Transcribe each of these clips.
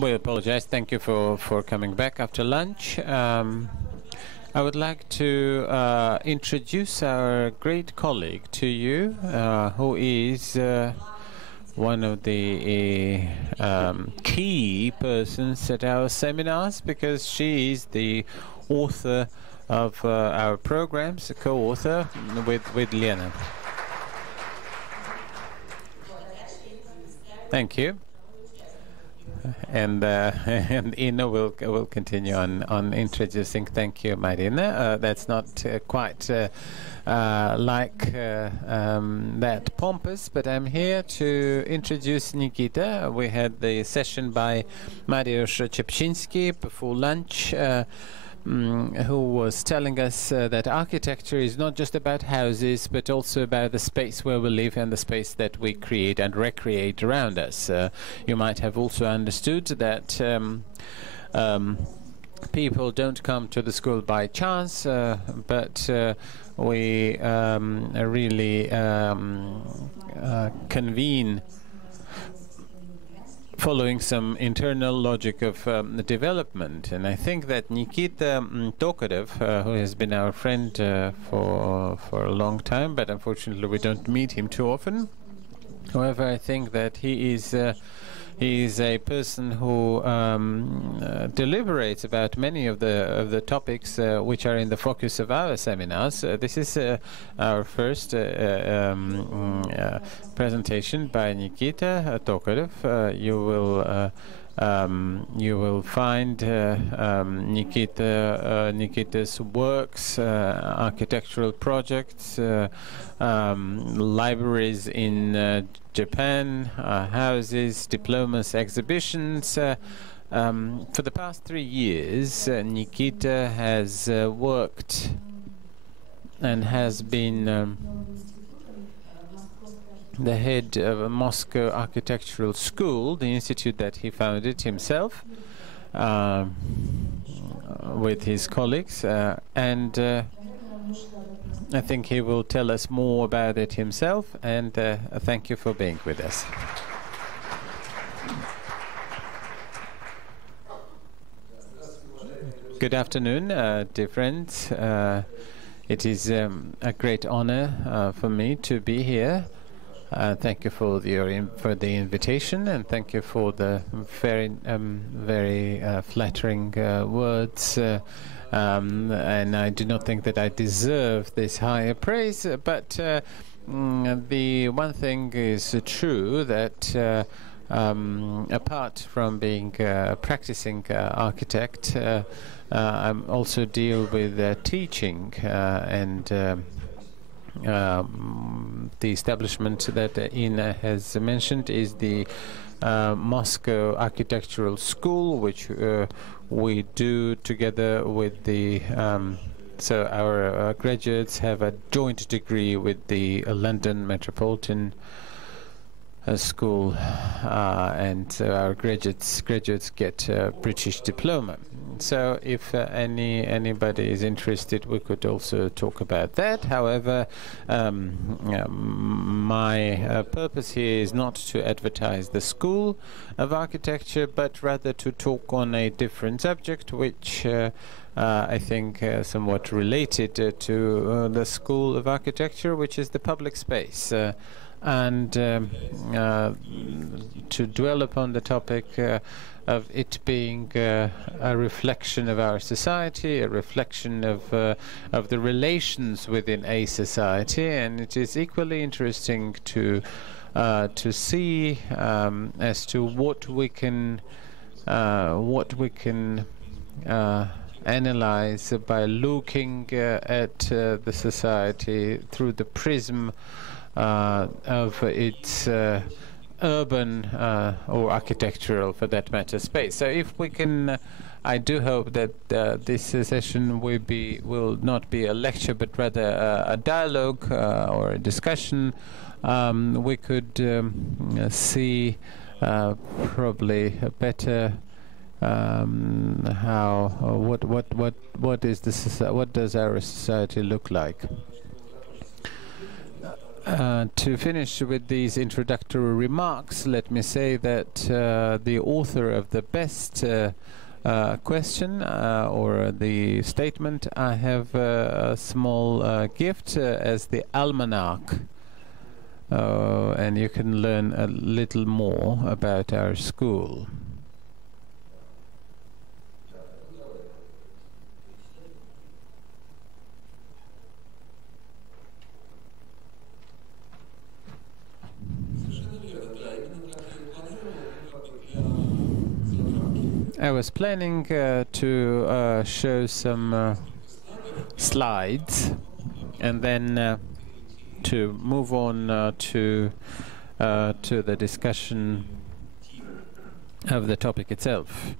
We apologize. Thank you for coming back after lunch. I would like to introduce our great colleague to you, who is one of the key persons at our seminars, because she is the author of our programs, a co-author with Lena. Thank you. And Ina will continue on introducing. Thank you, Marina. That's not quite like that pompous, but I'm here to introduce Nikita. We had the session by Mariusz Czepczynski before lunch, who was telling us that architecture is not just about houses, but also about the space where we live and the space that we create and recreate around us. You might have also understood that people don't come to the school by chance, but we really convene following some internal logic of development. And I think that Nikita Tokarev, who has been our friend for a long time, but unfortunately we don't meet him too often. However, I think that he is a person who deliberates about many of the topics which are in the focus of our seminars. This is our first presentation by Nikita Tokarev. You will find Nikita's works, architectural projects, libraries in Japan, houses, diplomas, exhibitions. For the past 3 years, Nikita has worked and has been the head of a Moscow Architectural School, the institute that he founded himself with his colleagues, and I think he will tell us more about it himself, and thank you for being with us. Good afternoon, dear friends. It is a great honor for me to be here. Thank you for the invitation, and thank you for the very flattering words. And I do not think that I deserve this higher praise, but the one thing is true, that apart from being a practicing architect, I also deal with teaching and the establishment that Ina has mentioned is the Moscow Architectural School, which we do together with the so our graduates have a joint degree with the London Metropolitan School, and so our graduates get a British diploma. So if anybody is interested, we could also talk about that. However, my purpose here is not to advertise the School of Architecture, but rather to talk on a different subject, which I think somewhat related to the School of Architecture, which is the public space. And to dwell upon the topic of it being a reflection of our society, a reflection of the relations within a society, and it is equally interesting to see as to what we can analyze by looking at the society through the prism of its urban or architectural, for that matter, space. So if we can, I do hope that this session will not be a lecture, but rather a dialogue or a discussion. We could see probably a better what does our society look like. To finish with these introductory remarks, let me say that the author of the best question or the statement, I have a small gift as the almanac, and you can learn a little more about our school. I was planning to show some slides and then to move on to the discussion of the topic itself.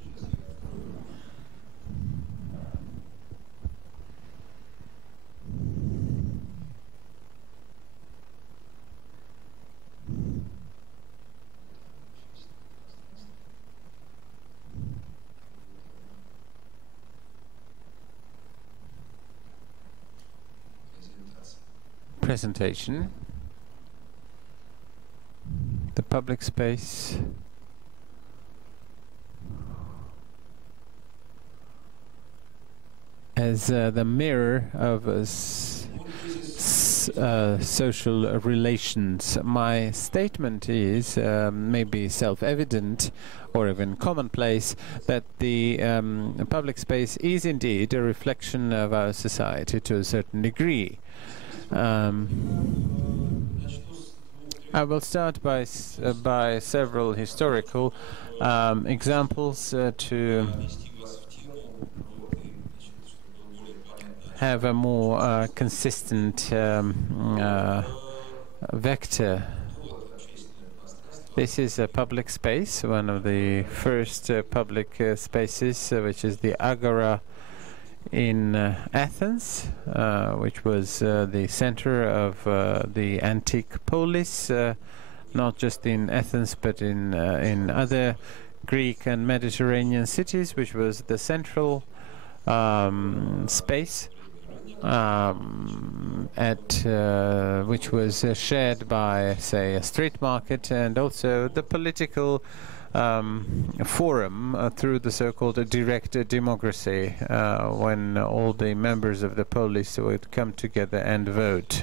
Presentation. The public space as the mirror of social relations. My statement is maybe self-evident or even commonplace, that the public space is indeed a reflection of our society to a certain degree. I will start by several historical examples to have a more consistent vector. This is a public space, one of the first public spaces, which is the Agora in Athens, which was the center of the antique polis, not just in Athens but in other Greek and Mediterranean cities, which was the central space which was shared by, say, a street market and also the political forum through the so-called direct democracy, when all the members of the polis would come together and vote,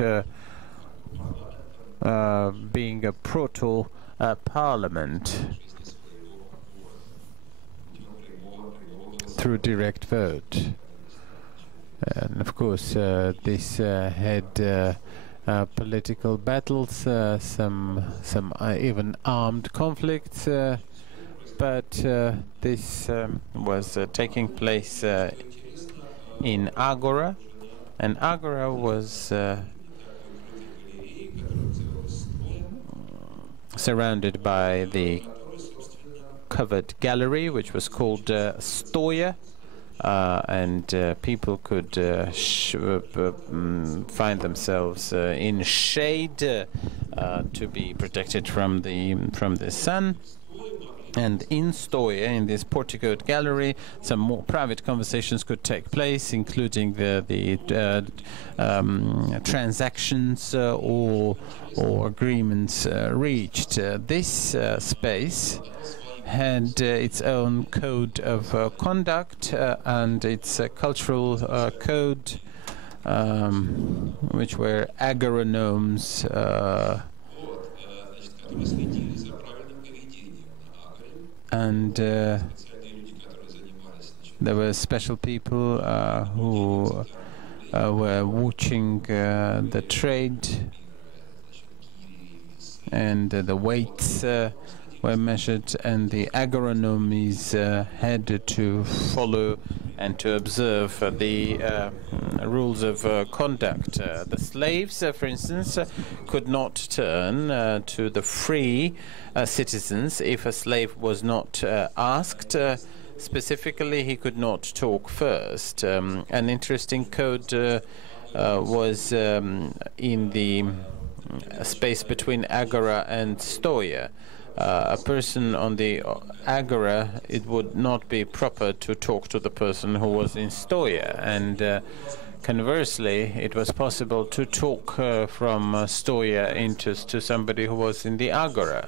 being a proto-parliament through direct vote. And of course this had political battles, some even armed conflicts, but this was taking place in Agora, and Agora was surrounded by the covered gallery, which was called Stoia, and people could find themselves in shade to be protected from the sun. And in Stoia, in this porticoed gallery, some more private conversations could take place, including the transactions or agreements reached. This space had its own code of conduct and its cultural code, which were agoranorms. And there were special people who were watching the trade, and the weights were measured, and the agoranorms had to follow and to observe the rules of conduct. The slaves, for instance, could not turn to the free citizens if a slave was not asked. Specifically, he could not talk first. An interesting code was in the space between Agora and Stoia. A person on the Agora, it would not be proper to talk to the person who was in Stoia, and conversely, it was possible to talk from Stoya to somebody who was in the Agora.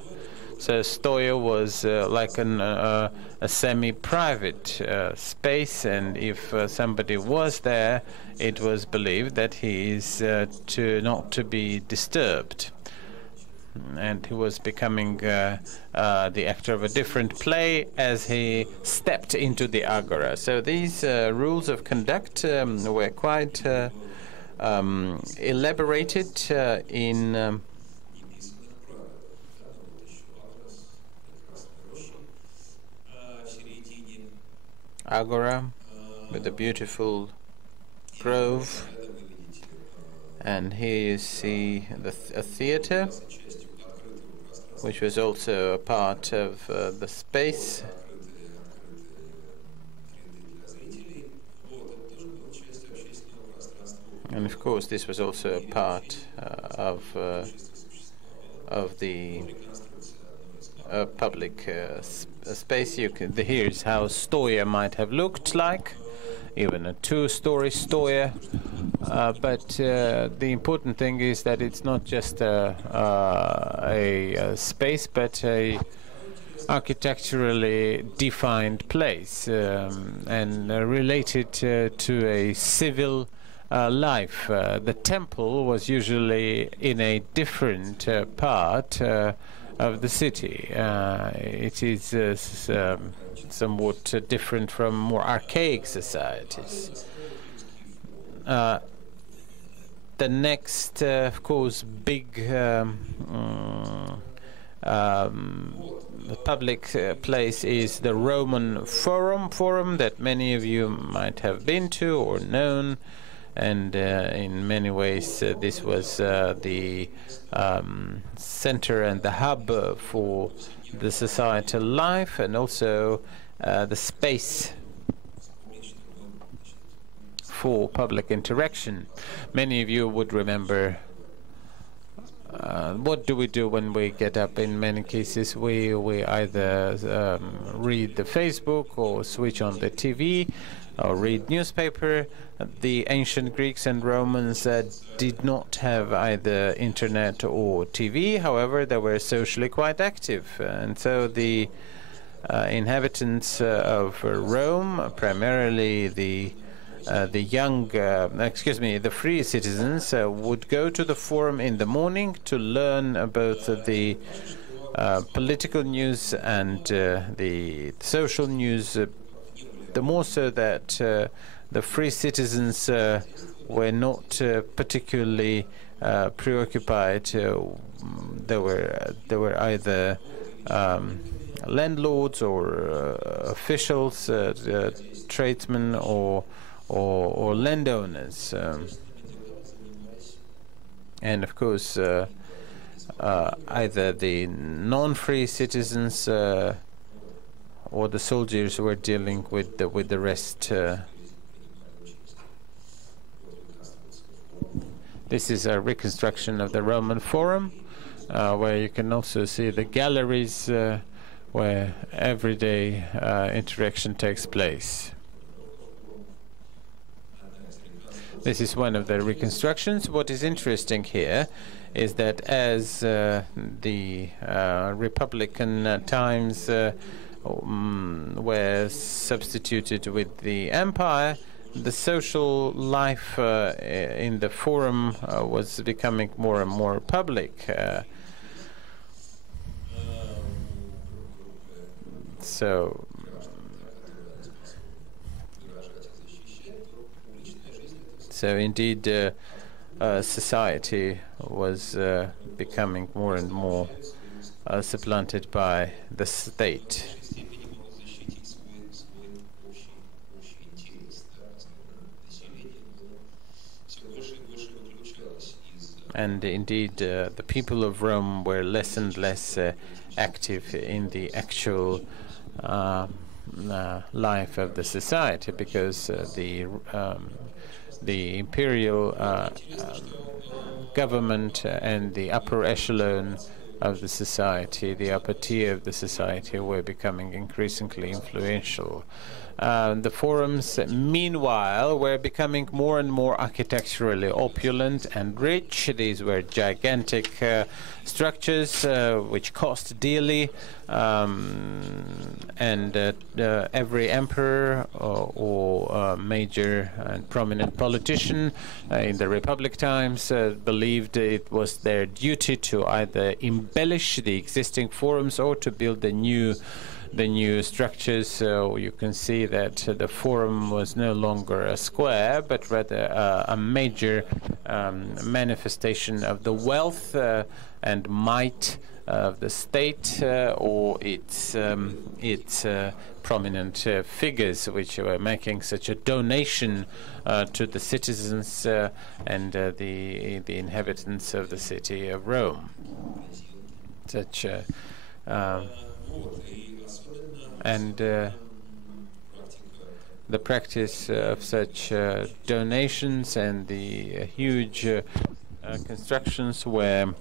So Stoya was like a semi-private space, and if somebody was there, it was believed that he is not to be disturbed. And he was becoming the actor of a different play as he stepped into the Agora. So these rules of conduct were quite elaborated in Agora, with a beautiful grove, and here you see a theater, which was also a part of the space. And of course, this was also a part of the public space. Here's how Stoya might have looked like, even a two-story Stoya. But the important thing is that it's not just a space, but a architecturally defined place and related to a civil life. The temple was usually in a different part of the city. It is somewhat different from more archaic societies. The next, of course, big public place is the Roman Forum that many of you might have been to or known. And in many ways, this was the center and the hub for the societal life, and also the space for public interaction. Many of you would remember what do we do when we get up? In many cases, we either read the Facebook or switch on the TV or read newspaper. The ancient Greeks and Romans did not have either internet or TV. However, they were socially quite active, and so the inhabitants of Rome, primarily the free citizens, would go to the forum in the morning to learn both the political news and the social news. The more so that the free citizens were not particularly preoccupied. There were either landlords or officials, tradesmen, or landowners, and of course either the non-free citizens or the soldiers were dealing with the rest. This is a reconstruction of the Roman Forum, where you can also see the galleries where everyday interaction takes place. This is one of the reconstructions. What is interesting here is that as the Republican times were substituted with the empire, the social life in the forum was becoming more and more public. So indeed, society was becoming more and more supplanted by the state. And indeed, the people of Rome were less and less active in the actual life of the society, because the imperial government and the upper echelon of the society, the upper tier of the society, were becoming increasingly influential. The forums, meanwhile, were becoming more and more architecturally opulent and rich. These were gigantic structures which cost dearly, and every emperor or major and prominent politician in the Republic times believed it was their duty to either embellish the existing forums or to build the new structures. So you can see that the forum was no longer a square, but rather a major manifestation of the wealth and might of the state or its prominent figures, which were making such a donation to the citizens and the inhabitants of the city of Rome. Such and the practice of such donations and the huge constructions were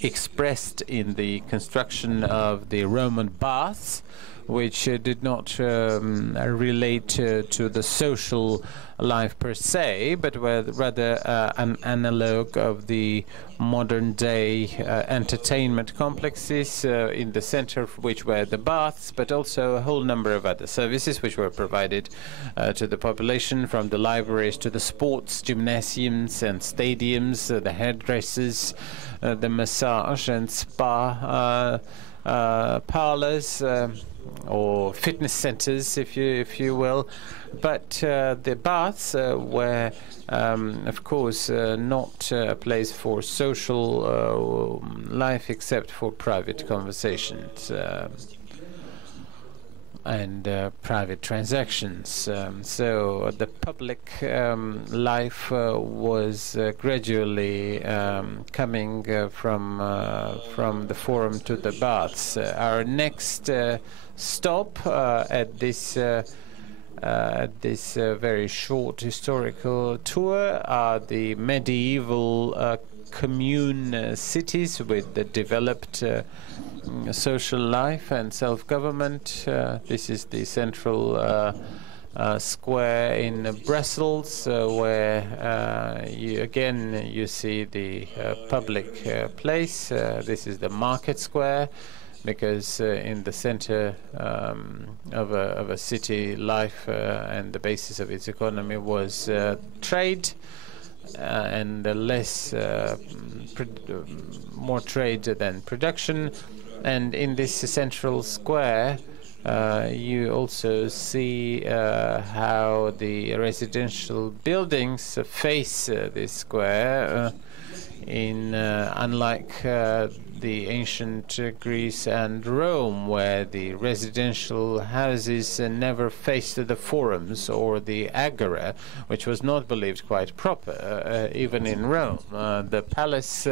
expressed in the construction of the Roman baths, which did not relate to the social life per se, but were rather an analog of the modern day entertainment complexes, in the center of which were the baths, but also a whole number of other services which were provided to the population, from the libraries to the sports gymnasiums and stadiums, the hairdressers, the massage and spa parlors, or fitness centers, if you will. But the baths were, of course, not a place for social life except for private conversations and private transactions. So the public life was gradually coming from the forum to the baths. Our next stop at this very short historical tour are the medieval commune cities with the developed social life and self-government. This is the central square in Brussels, where you see the public place. This is the market square, because in the center of a city life and the basis of its economy was trade, and less more trade than production. And in this central square, you also see how the residential buildings face this square. Unlike the ancient Greece and Rome, where the residential houses never faced the forums or the agora, which was not believed quite proper, even in Rome. The palace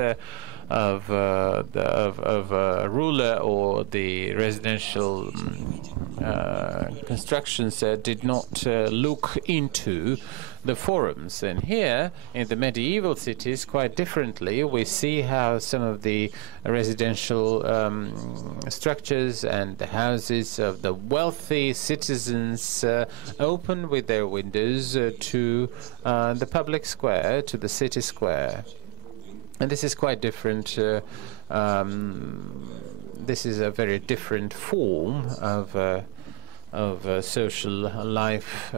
of a ruler or the residential constructions did not look into the forums. And here in the medieval cities, quite differently, we see how some of the residential structures and the houses of the wealthy citizens open with their windows to the public square, to the city square. And this is quite different. This is a very different form of social life,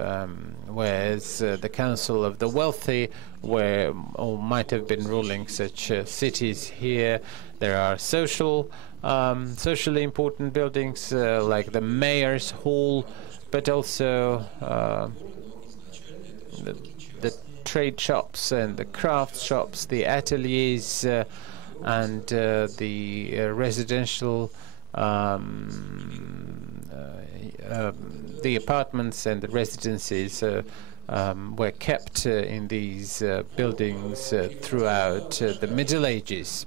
whereas the council of the wealthy were or might have been ruling such cities. Here there are socially important buildings like the mayor's hall, but also the trade shops and the craft shops, the ateliers, and the residential the apartments and the residences were kept in these buildings throughout the Middle Ages.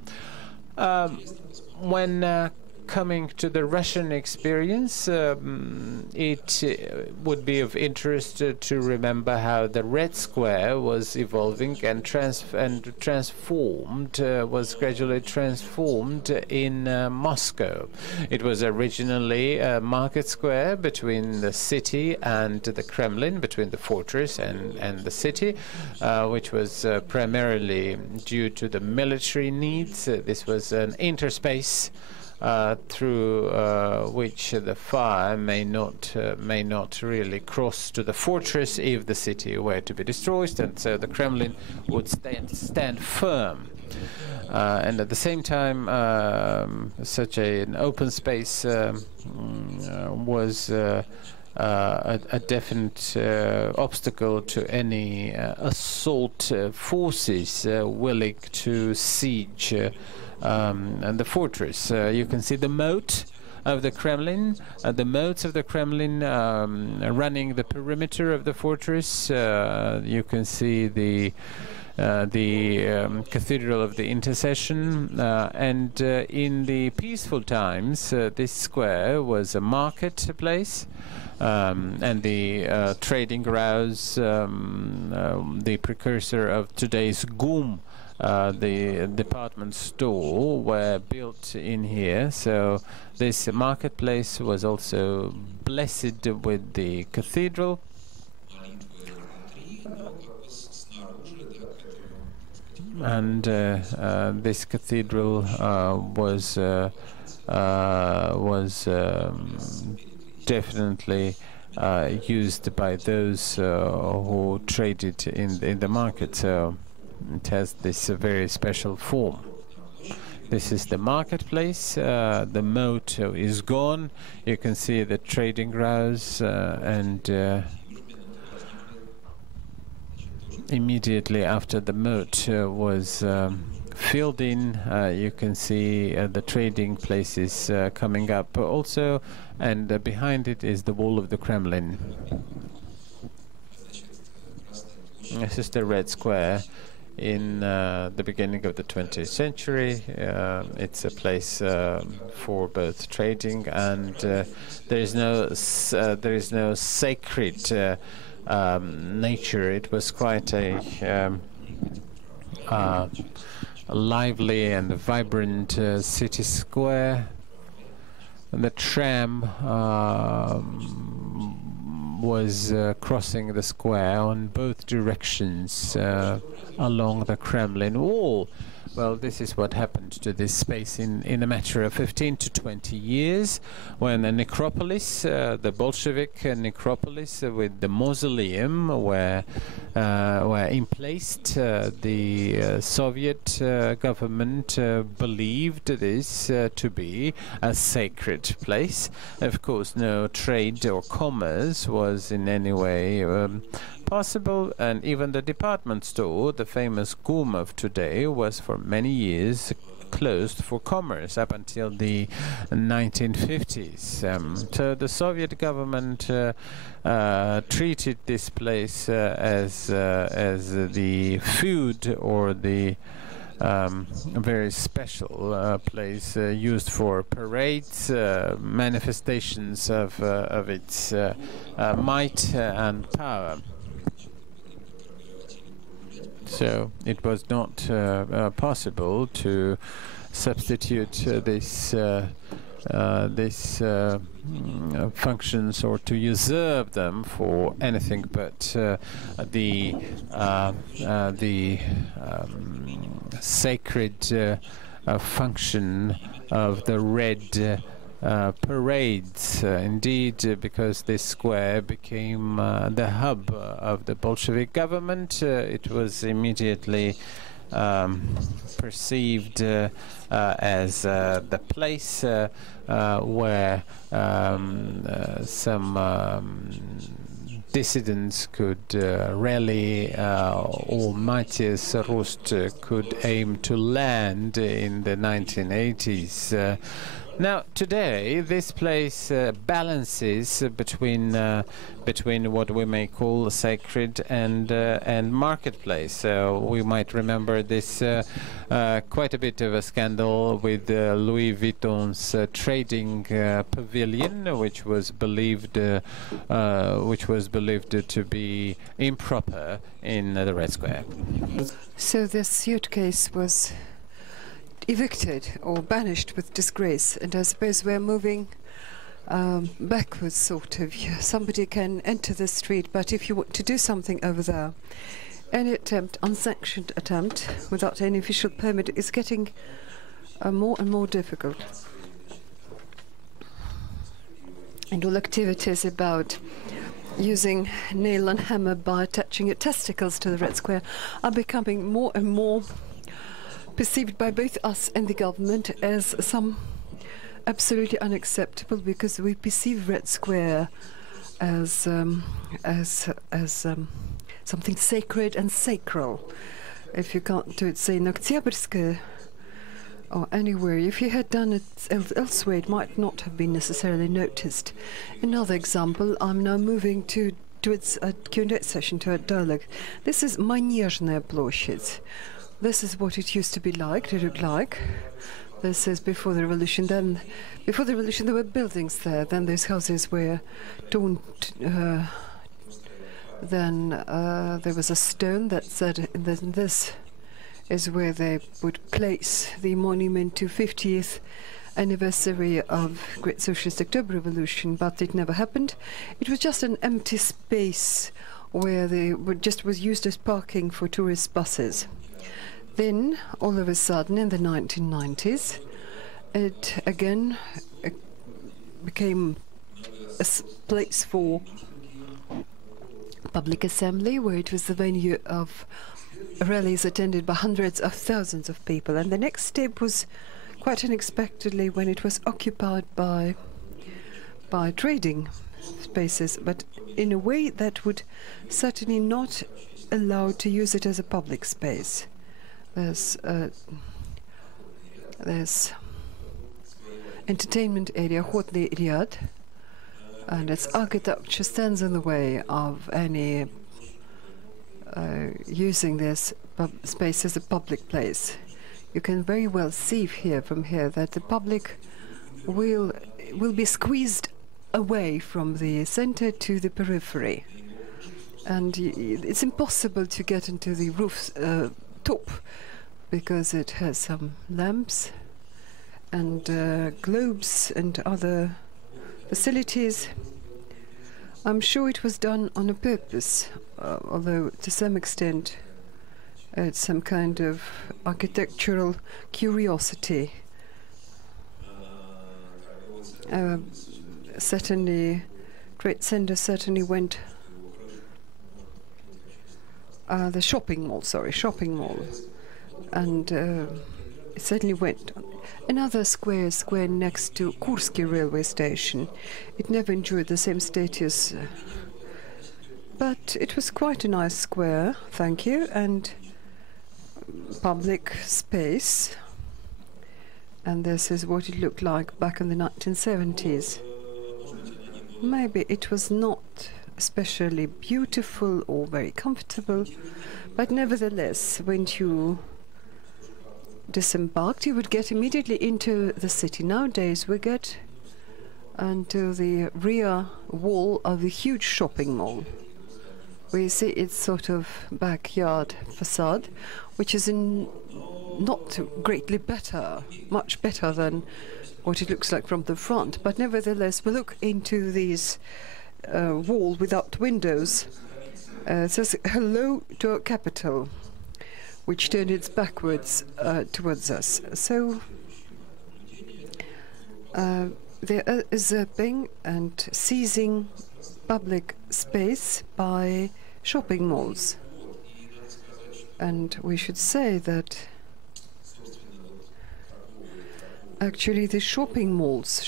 When coming to the Russian experience, it would be of interest to remember how the Red Square was evolving and transformed, was gradually transformed in Moscow. It was originally a market square between the city and the Kremlin, between the fortress and the city, which was primarily due to the military needs. This was an interspace through which the fire may not really cross to the fortress if the city were to be destroyed, and so the Kremlin would stand firm. And at the same time, such an open space was a definite obstacle to any assault forces willing to siege and the fortress. You can see the moat of the Kremlin, the moats of the Kremlin running the perimeter of the fortress. You can see the Cathedral of the Intercession, and in the peaceful times, this square was a marketplace, and the trading grounds, the precursor of today's GUM, the department store, were built in here. So this marketplace was also blessed with the cathedral. And this cathedral was definitely used by those who traded in the market. So it has this very special form. This is the marketplace. The moat is gone. You can see the trading grounds, and immediately after the moat was filled in, you can see the trading places coming up also, and behind it is the wall of the Kremlin. This is the Red Square in the beginning of the 20th century. It's a place for both trading, and there is no sacred nature. It was quite a lively and vibrant city square. The tram was crossing the square on both directions along the Kremlin wall. Well, this is what happened to this space in a matter of 15 to 20 years, when a necropolis, the Bolshevik necropolis with the mausoleum, were emplaced. The Soviet government believed this to be a sacred place. Of course, no trade or commerce was in any way possible, and even the department store, the famous GUM of today, was for many years closed for commerce up until the 1950s. So the Soviet government treated this place as the food or the very special place used for parades, manifestations of its might and power. So it was not possible to substitute this functions or to usurp them for anything but the sacred function of the red parades. Indeed, because this square became the hub of the Bolshevik government, it was immediately perceived as the place where some dissidents could rally, or Matthias Rust could aim to land in the 1980s. Now, today, this place balances between what we may call sacred and marketplace. So we might remember this quite a bit of a scandal with Louis Vuitton's trading pavilion, which was believed to be improper in the Red Square. So this suitcase was evicted or banished with disgrace, and I suppose we're moving backwards, sort of. Somebody can enter the street, but if you want to do something over there, any attempt, unsanctioned attempt, without any official permit, is getting more and more difficult. And all activities about using nail and hammer by attaching your testicles to the Red Square are becoming more and more perceived by both us and the government as some absolutely unacceptable, because we perceive Red Square as something sacred and sacral. If you can't do it, say, in Oktyabrsk or anywhere, if you had done it elsewhere, it might not have been necessarily noticed. Another example, I'm now moving to its Q&A session, to a dialogue. This is Manezhная площадь. This is what it used to be like, to look like. This is before the revolution. Then, before the revolution, there were buildings there. Then those houses were torn. Then there was a stone that said, this is where they would place the monument to 50th anniversary of Great Socialist October Revolution, but it never happened. It was just an empty space where they was used as parking for tourist buses. Then, all of a sudden, in the 1990s, it again became a place for public assembly, where it was the venue of rallies attended by hundreds of thousands of people. And the next step was quite unexpectedly when it was occupied by trading spaces, but in a way that would certainly not allow to use it as a public space. There's entertainment area, Hotli Riyadh, and its architecture stands in the way of any using this space as a public place. You can very well see from here that the public will be squeezed away from the center to the periphery, and it's impossible to get into the roof top, because it has some lamps and globes and other facilities. I'm sure it was done on a purpose, although to some extent it's some kind of architectural curiosity. Certainly, Great Center certainly went. The shopping mall, and it certainly went. Another square next to Kursky railway station. It never enjoyed the same status, but it was quite a nice square, thank you, and public space. And this is what it looked like back in the 1970s. Maybe it was not especially beautiful or very comfortable, but nevertheless, when you disembarked, you would get immediately into the city. Nowadays, we get onto the rear wall of the huge shopping mall. We see its sort of backyard facade, which is not greatly better, much better than what it looks like from the front, but nevertheless, we look into these wall without windows. It says hello to our capital, which turned its backwards towards us. So there is usurping and seizing public space by shopping malls. And we should say that actually the shopping malls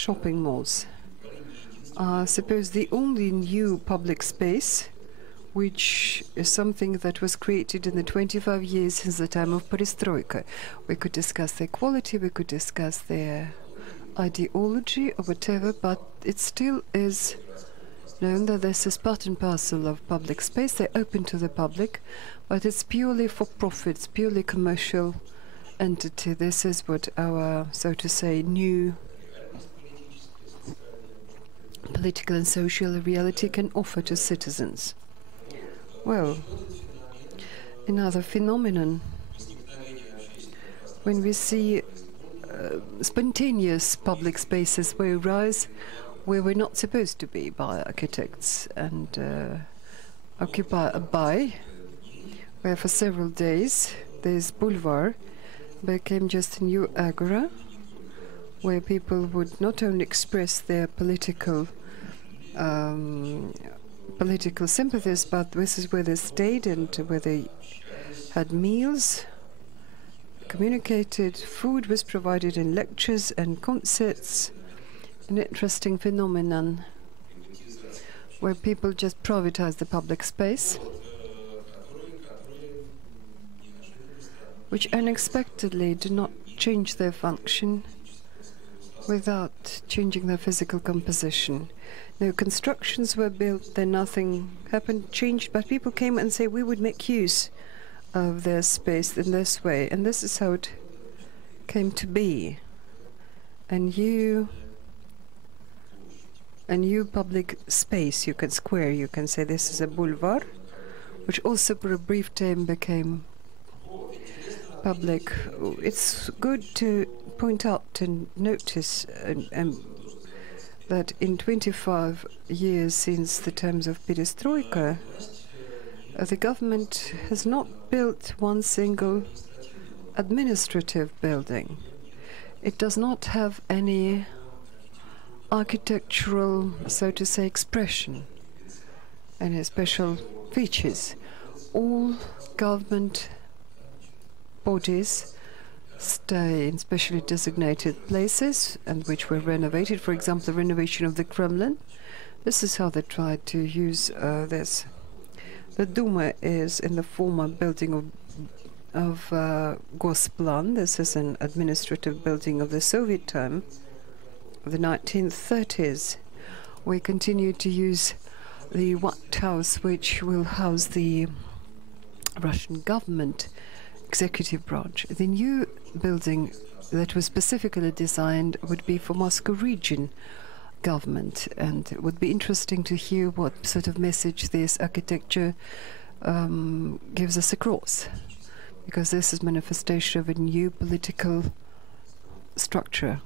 are supposed the only new public space, which is something that was created in the 25 years since the time of perestroika. We could discuss their quality, we could discuss their ideology or whatever, but it still is known that this is part and parcel of public space. They're open to the public, but it's purely for profits, purely commercial entity. This is what our, so to say, new political and social reality can offer to citizens. Well, another phenomenon, when we see spontaneous public spaces where rise where we're not supposed to be by architects, and occupy a bay where for several days this boulevard became just a new agora where people would not only express their political sympathies, but this is where they stayed and where they had meals, communicated, food was provided in lectures and concerts. An interesting phenomenon where people just privatize the public space, which unexpectedly do not change their function without changing their physical composition. No constructions were built, then nothing happened, changed, but people came and say we would make use of their space in this way, and this is how it came to be. A new public space, you can square, you can say this is a boulevard, which also for a brief time became public. It's good to point out and notice that in 25 years since the times of perestroika, the government has not built one single administrative building. It does not have any architectural, so to say, expression, any special features. All government bodies stay in specially designated places and which were renovated. For example, the renovation of the Kremlin. This is how they tried to use this. The Duma is in the former building of Gosplan. This is an administrative building of the Soviet time, of the 1930s. We continue to use the White House, which will house the Russian government executive branch. The new building that was specifically designed would be for Moscow region government, and it would be interesting to hear what sort of message this architecture gives us across, because this is manifestation of a new political structure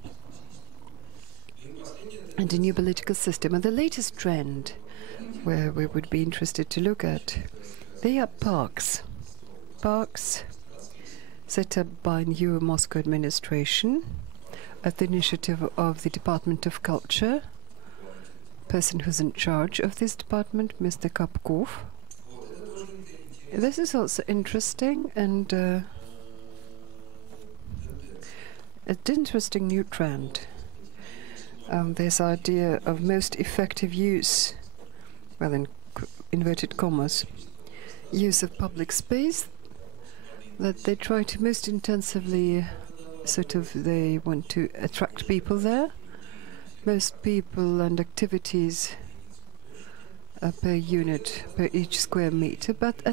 and a new political system. And the latest trend where we would be interested to look at, they are parks. Parks set up by new Moscow administration at the initiative of the Department of Culture, person who's in charge of this department, Mr. Kapkov. This is also interesting, and an interesting new trend. This idea of most effective use, well, in inverted commas, use of public space, that they try to most intensively they want to attract people there. Most people and activities per unit, per each square meter, but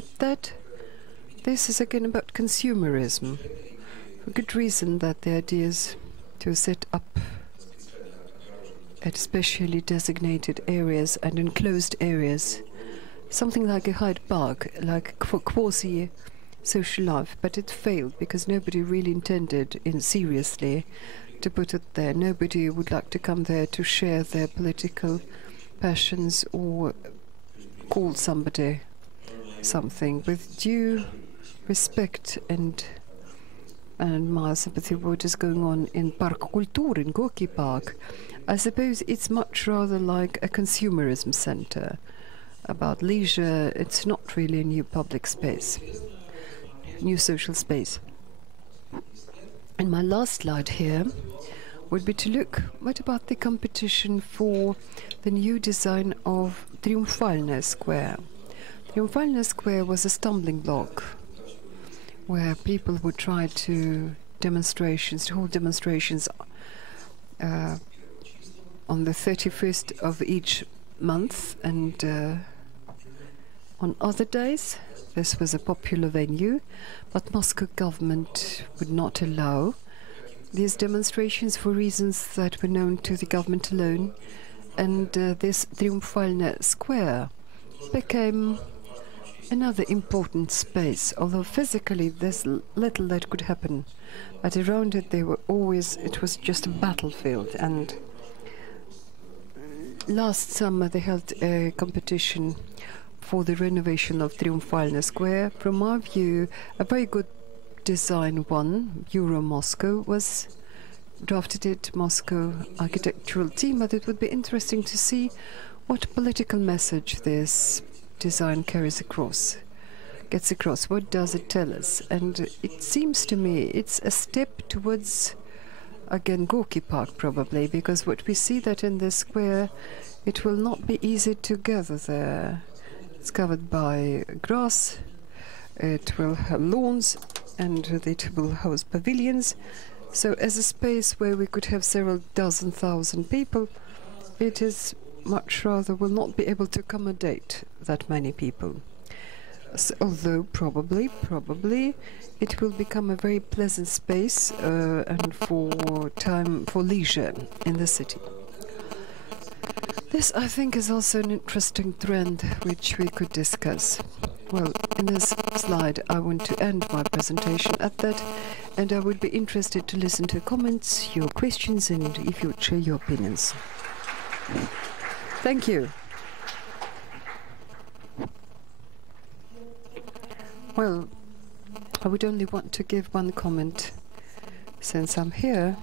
this is again about consumerism. For good reason that the idea is to set up at specially designated areas and enclosed areas, something like a Hyde Park, like for quasi-social life, but it failed because nobody really intended seriously to put it there. Nobody would like to come there to share their political passions or call somebody something. With due respect and my sympathy for what is going on in Park Kultur, in Gorky Park, I suppose it's much rather like a consumerism center about leisure. It's not really a new public space, new social space. And my last slide here would be to look, what about the competition for the new design of Triumfalna Square? Triumfalna Square was a stumbling block where people would try to hold demonstrations on the 31st of each month, and on other days this was a popular venue, but Moscow government would not allow these demonstrations for reasons that were known to the government alone, and this Triumphальная Square became another important space, although physically there's little that could happen, but around it it was just a battlefield. And last summer they held a competition for the renovation of Triumphальная Square. From our view, a very good design won. Euro Moscow was drafted it, Moscow architectural team, but it would be interesting to see what political message this design gets across. What does it tell us? And it seems to me it's a step towards, again, Gorky Park probably, because what we see that in the square, it will not be easy to gather there. It's covered by grass, it will have lawns, and it will house pavilions. So as a space where we could have several dozen thousand people, it is much rather will not be able to accommodate that many people. So, although probably it will become a very pleasant space and for leisure in the city. This, I think, is also an interesting trend which we could discuss. Well, in this slide I want to end my presentation at that, and I would be interested to listen to comments, your questions, and if you would share your opinions. Thank you. Well, I would only want to give one comment since I'm here.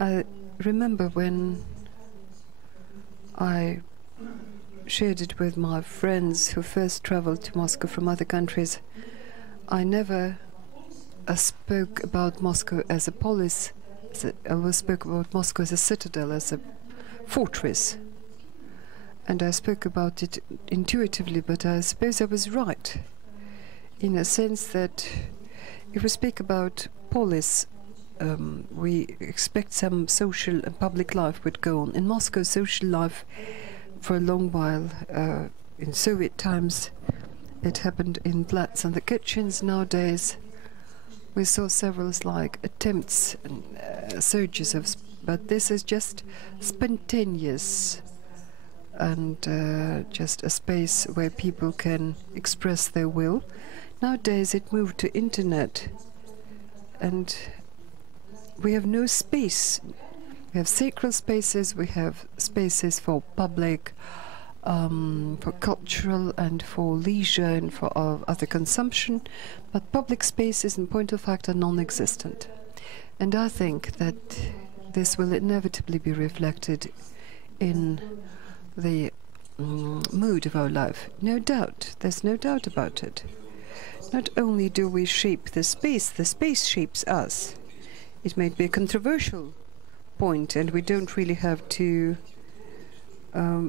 I remember when I shared it with my friends who first traveled to Moscow from other countries, I never spoke about Moscow as a polis. I always spoke about Moscow as a citadel, as a fortress, and I spoke about it intuitively, but I suppose I was right in a sense that if we speak about polis, we expect some social and public life would go on. In Moscow, social life for a long while, in Soviet times, it happened in flats and the kitchens. Nowadays, we saw several attempts and surges of, but this is just spontaneous and just a space where people can express their will. Nowadays, it moved to internet, and we have no space. We have sacred spaces, we have spaces for public, for cultural and for leisure and for other consumption, but public spaces, in point of fact, are non-existent. And I think that this will inevitably be reflected in the mood of our life. No doubt, there's no doubt about it. Not only do we shape the space shapes us. It may be a controversial point, and we don't really have to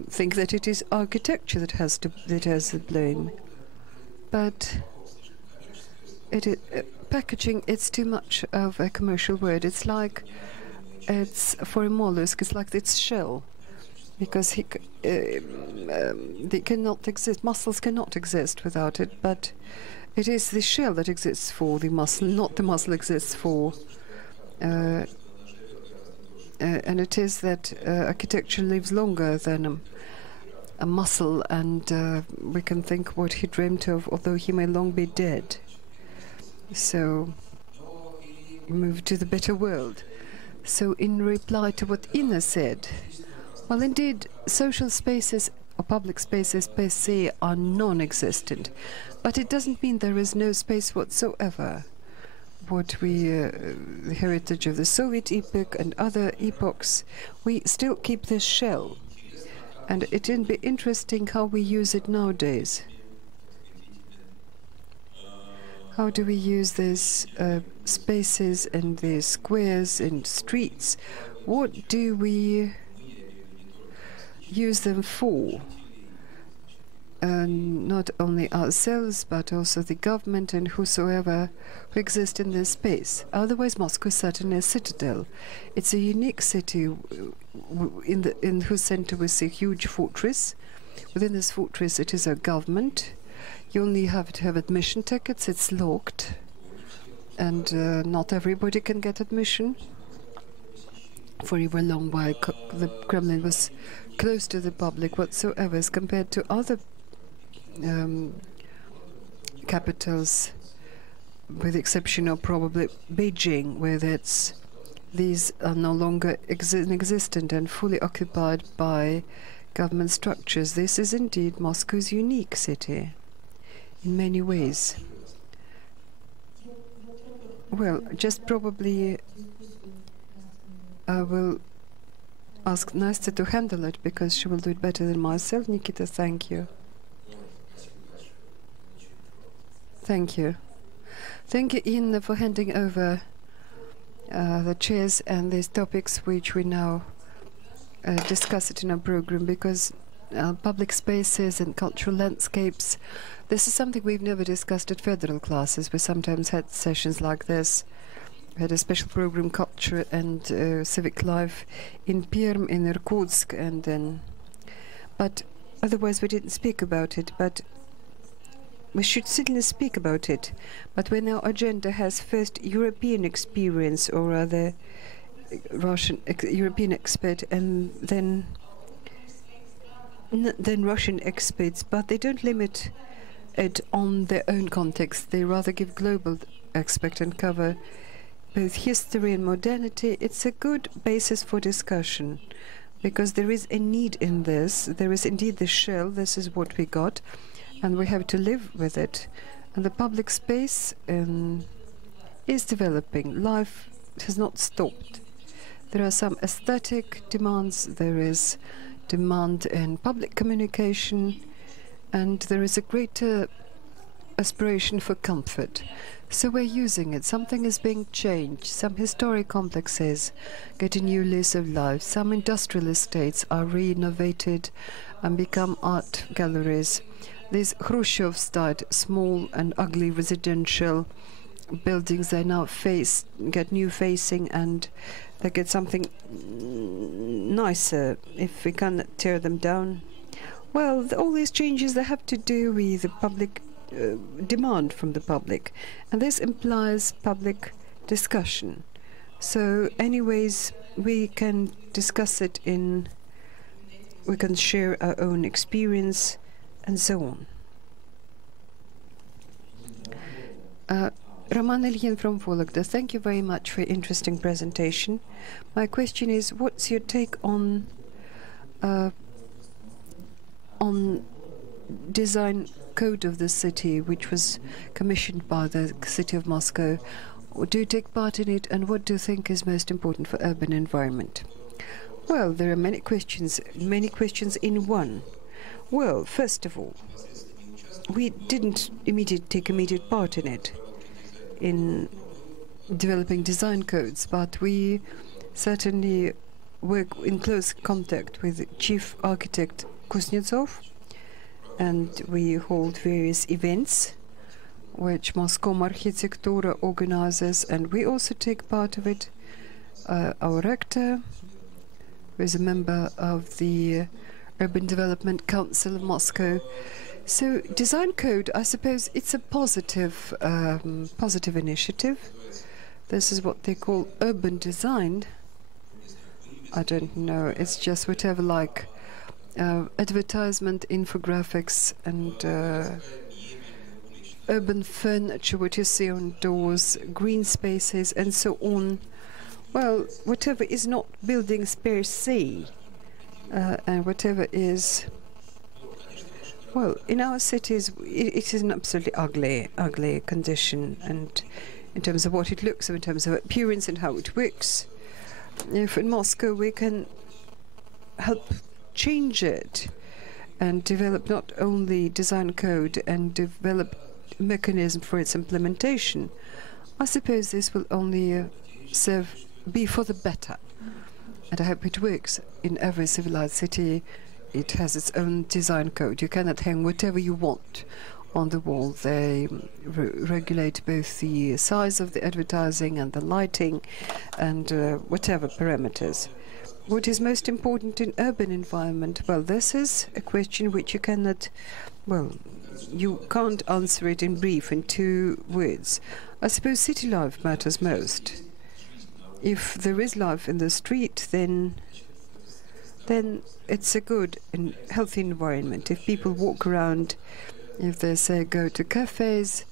think that it is architecture that has the blame. But packaging, it's too much of a commercial word. It's like, it's for a mollusk, it's like its shell, because they cannot exist. Muscles cannot exist without it, but it is the shell that exists for the muscle, not the muscle exists for. And it is that architecture lives longer than a muscle, and we can think what he dreamt of, although he may long be dead. So, move to the better world. So, in reply to what Ina said, well, indeed, social spaces or public spaces per se are non-existent, but it doesn't mean there is no space whatsoever. What the heritage of the Soviet epoch and other epochs, we still keep this shell. And it will be interesting how we use it nowadays. How do we use these spaces and these squares and streets? What do we use them for? not only ourselves, but also the government and whosoever who exist in this space. Otherwise, Moscow is certainly a citadel. It's a unique city in whose center we see a huge fortress. Within this fortress, it is a government. You only have to have admission tickets. It's locked, and not everybody can get admission. For a very long while, the Kremlin was closed to the public whatsoever, as compared to other capitals, with the exception of probably Beijing, where these are no longer existent and fully occupied by government structures. This is indeed Moscow's unique city in many ways. Well, just probably I will ask Nastya to handle it, because she will do it better than myself. Nikita, thank you. Thank you. Thank you, Inna, for handing over the chairs and these topics which we now discuss it in our program, because public spaces and cultural landscapes, this is something we've never discussed at federal classes. We sometimes had sessions like this. We had a special program, Culture and Civic Life, in Perm, in Irkutsk, and then, but otherwise we didn't speak about it. But we should certainly speak about it. But when our agenda has first European experience, or rather European expert, and then Russian experts, but they don't limit it on their own context. They rather give global aspect and cover both history and modernity. It's a good basis for discussion, because there is a need in this. There is indeed the shell. This is what we got, and we have to live with it. And the public space is developing. Life has not stopped. There are some aesthetic demands. There is demand in public communication, and there is a greater aspiration for comfort. So we're using it. Something is being changed. Some historic complexes get a new lease of life. Some industrial estates are renovated and become art galleries. These Khrushchev-style small and ugly residential buildings, they now get new facing, and they get something nicer if we can tear them down. Well, all these changes, they have to do with the public demand from the public, and this implies public discussion. So anyways, we can discuss it we can share our own experience and so on. Roman Ilyin from Vologda, thank you very much for your interesting presentation. My question is, what's your take on design code of the city, which was commissioned by the city of Moscow? Do you take part in it, and what do you think is most important for urban environment? Well, there are many questions in one. Well, first of all, we didn't take immediate part in it, in developing design codes, but we certainly work in close contact with Chief Architect Kuznetsov, and we hold various events which Moscow Architectura organizes, and we also take part of it. Our rector, who is a member of the Urban Development Council of Moscow. So design code, I suppose it's a positive initiative. This is what they call urban design. I don't know, it's just whatever, like advertisement, infographics, and urban furniture, what you see on doors, green spaces, and so on. Well, whatever is not buildings per se, and whatever is, well, in our cities, it is an absolutely ugly condition, and in terms of what it looks, in terms of appearance and how it works. If in Moscow we can help change it and develop not only design code and develop mechanism for its implementation, I suppose this will only be for the better. And I hope it works in every civilized city it has its own design code. You cannot hang whatever you want on the wall. They regulate both the size of the advertising and the lighting and whatever parameters. What is most important in urban environment? Well, this is a question which you cannot, well, you can't answer it in brief, in 2 words. I suppose city life matters most. If there is life in the street, then it's a good and healthy environment. If people walk around, if they say go to cafes,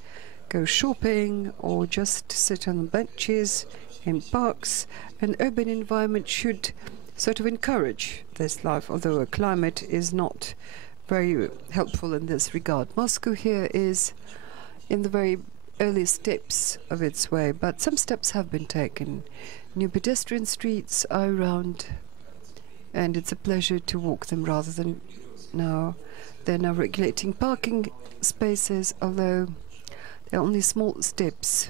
go shopping, or just sit on benches in parks, an urban environment should sort of encourage this life, although a climate is not very helpful in this regard. Moscow here is in the very early steps of its way, but some steps have been taken. New pedestrian streets are around, and it's a pleasure to walk them rather than now. They're now regulating parking spaces, although they're only small steps.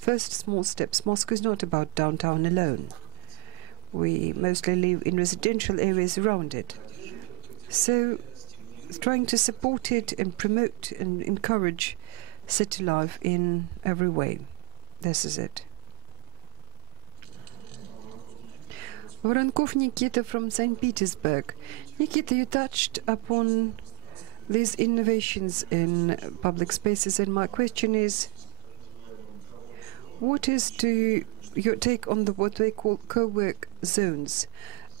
First small steps. Moscow is not about downtown alone. We mostly live in residential areas around it. So trying to support it and promote and encourage city life in every way. This is it. Voronkov Nikita from St. Petersburg. Nikita, you touched upon these innovations in public spaces, and my question is, what is your take on what they call co-work zones?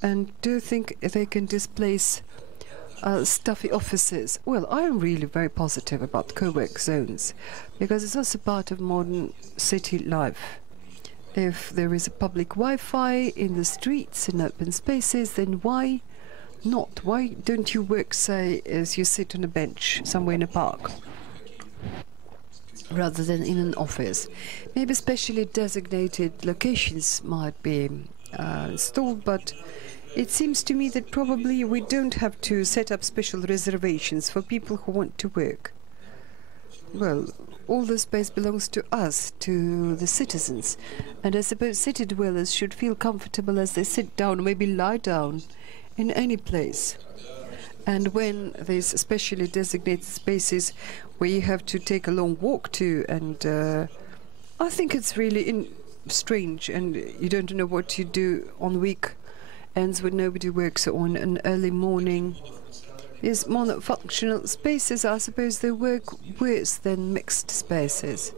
And do you think they can displace stuffy offices? Well, I'm really very positive about co-work zones, because it's also part of modern city life. If there is a public Wi-Fi in the streets and open spaces, then why not? Why don't you work, say, as you sit on a bench somewhere in a park, rather than in an office? Maybe specially designated locations might be installed, but it seems to me that probably we don't have to set up special reservations for people who want to work. Well, all the space belongs to us, to the citizens, and I suppose city dwellers should feel comfortable as they sit down or maybe lie down in any place. And when there's specially designated spaces where you have to take a long walk to, and I think it's really strange, and you don't know what to do on weekends when nobody works, or on an early morning. These monofunctional spaces, I suppose they work worse than mixed spaces.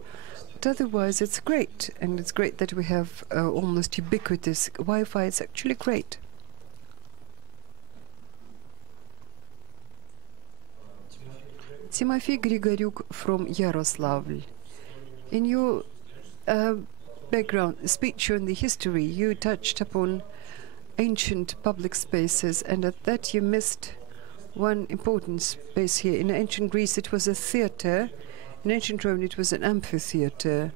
But otherwise, it's great, and it's great that we have almost ubiquitous Wi-Fi. It's actually great. Timofey Grigoryuk from Yaroslavl. In your background speech on the history, you touched upon ancient public spaces, and at that you missed one important space here. In ancient Greece it was a theatre, in ancient Rome it was an amphitheatre,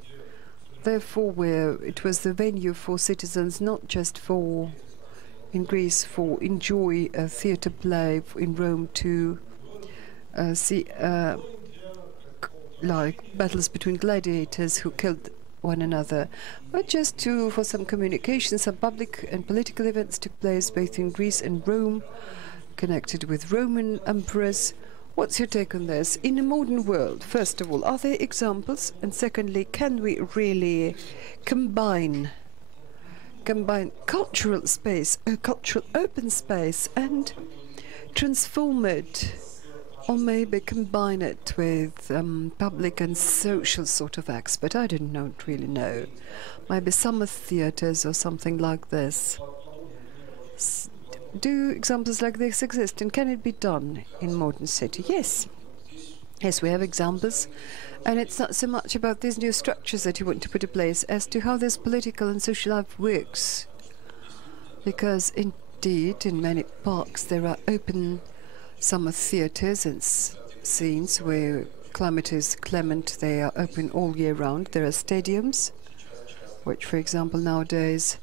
therefore where it was the venue for citizens, not just for, in Greece, for enjoy a theatre play, in Rome to see like battles between gladiators who killed one another, but just for some communication. Some public and political events took place both in Greece and Rome, connected with Roman emperors. What's your take on this? In a modern world, first of all, are there examples? And secondly, can we really combine cultural space, cultural open space, and transform it, or maybe combine it with public and social sort of acts? But I don't really know. Maybe summer theatres or something like this. Do examples like this exist, and can it be done in modern city? Yes. Yes, we have examples, and it's not so much about these new structures that you want to put in place as to how this political and social life works. Because indeed, in many parks there are open summer theatres and scenes where climate is clement. They are open all year round. There are stadiums, which, for example, nowadays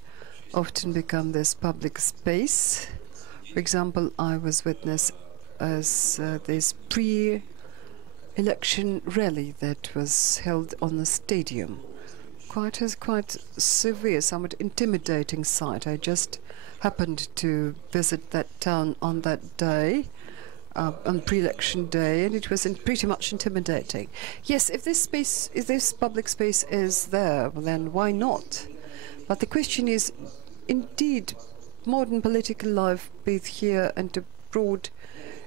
often become this public space. For example, I was witness as this pre-election rally that was held on a stadium quite severe, somewhat intimidating site. I just happened to visit that town on that day, on pre-election day, and it was pretty much intimidating. Yes, if this public space is there, well, then why not? But the question is, indeed, modern political life, both here and abroad,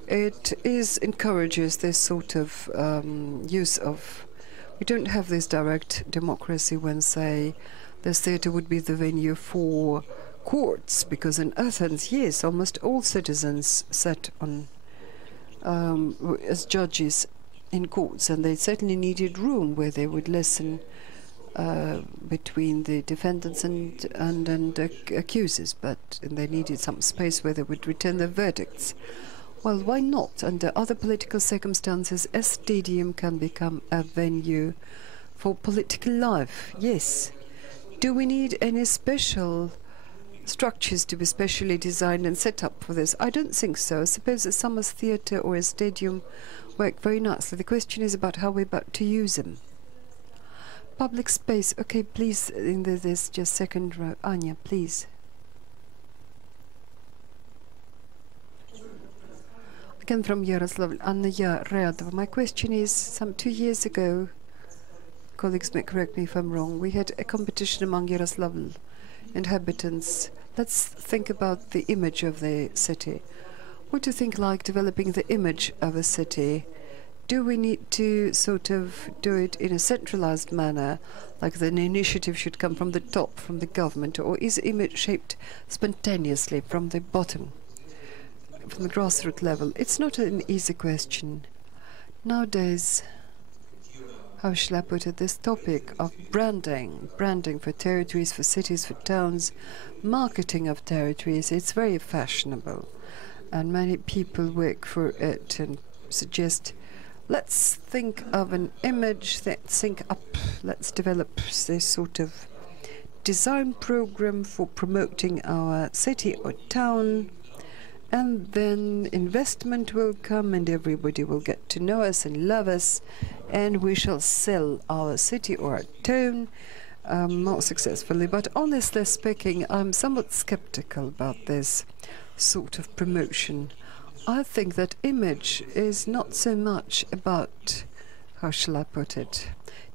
it encourages this sort of use of. We don't have this direct democracy when, say, the theatre would be the venue for courts, because in Athens, yes, almost all citizens sat on as judges in courts, and they certainly needed room where they would listen between the defendants and accusers, but they needed some space where they would return their verdicts. Well, why not? Under other political circumstances, a stadium can become a venue for political life, yes. Do we need any special structures to be specially designed and set up for this? I don't think so. I suppose a summer's theatre or a stadium work very nicely. The question is about how we're about to use them. Public space. Okay, please, in this just second row. Anya, please. Again from Yaroslavl, Anna Radova. My question is, some 2 years ago, colleagues may correct me if I'm wrong, we had a competition among Yaroslavl inhabitants. Let's think about the image of the city. What do you think, like developing the image of a city? Do we need to sort of do it in a centralized manner, like the initiative should come from the top, from the government, or is image shaped spontaneously from the bottom? From the grassroots level? It's not an easy question. Nowadays, how shall I put it, this topic of branding for territories, for cities, for towns, marketing of territories, it's very fashionable. And many people work for it and suggest, let's think of an image, let's think up, let's develop this sort of design program for promoting our city or town. And then investment will come and everybody will get to know us and love us, and we shall sell our city or our town more successfully. But honestly speaking, I'm somewhat skeptical about this sort of promotion. I think that image is not so much about, how shall I put it,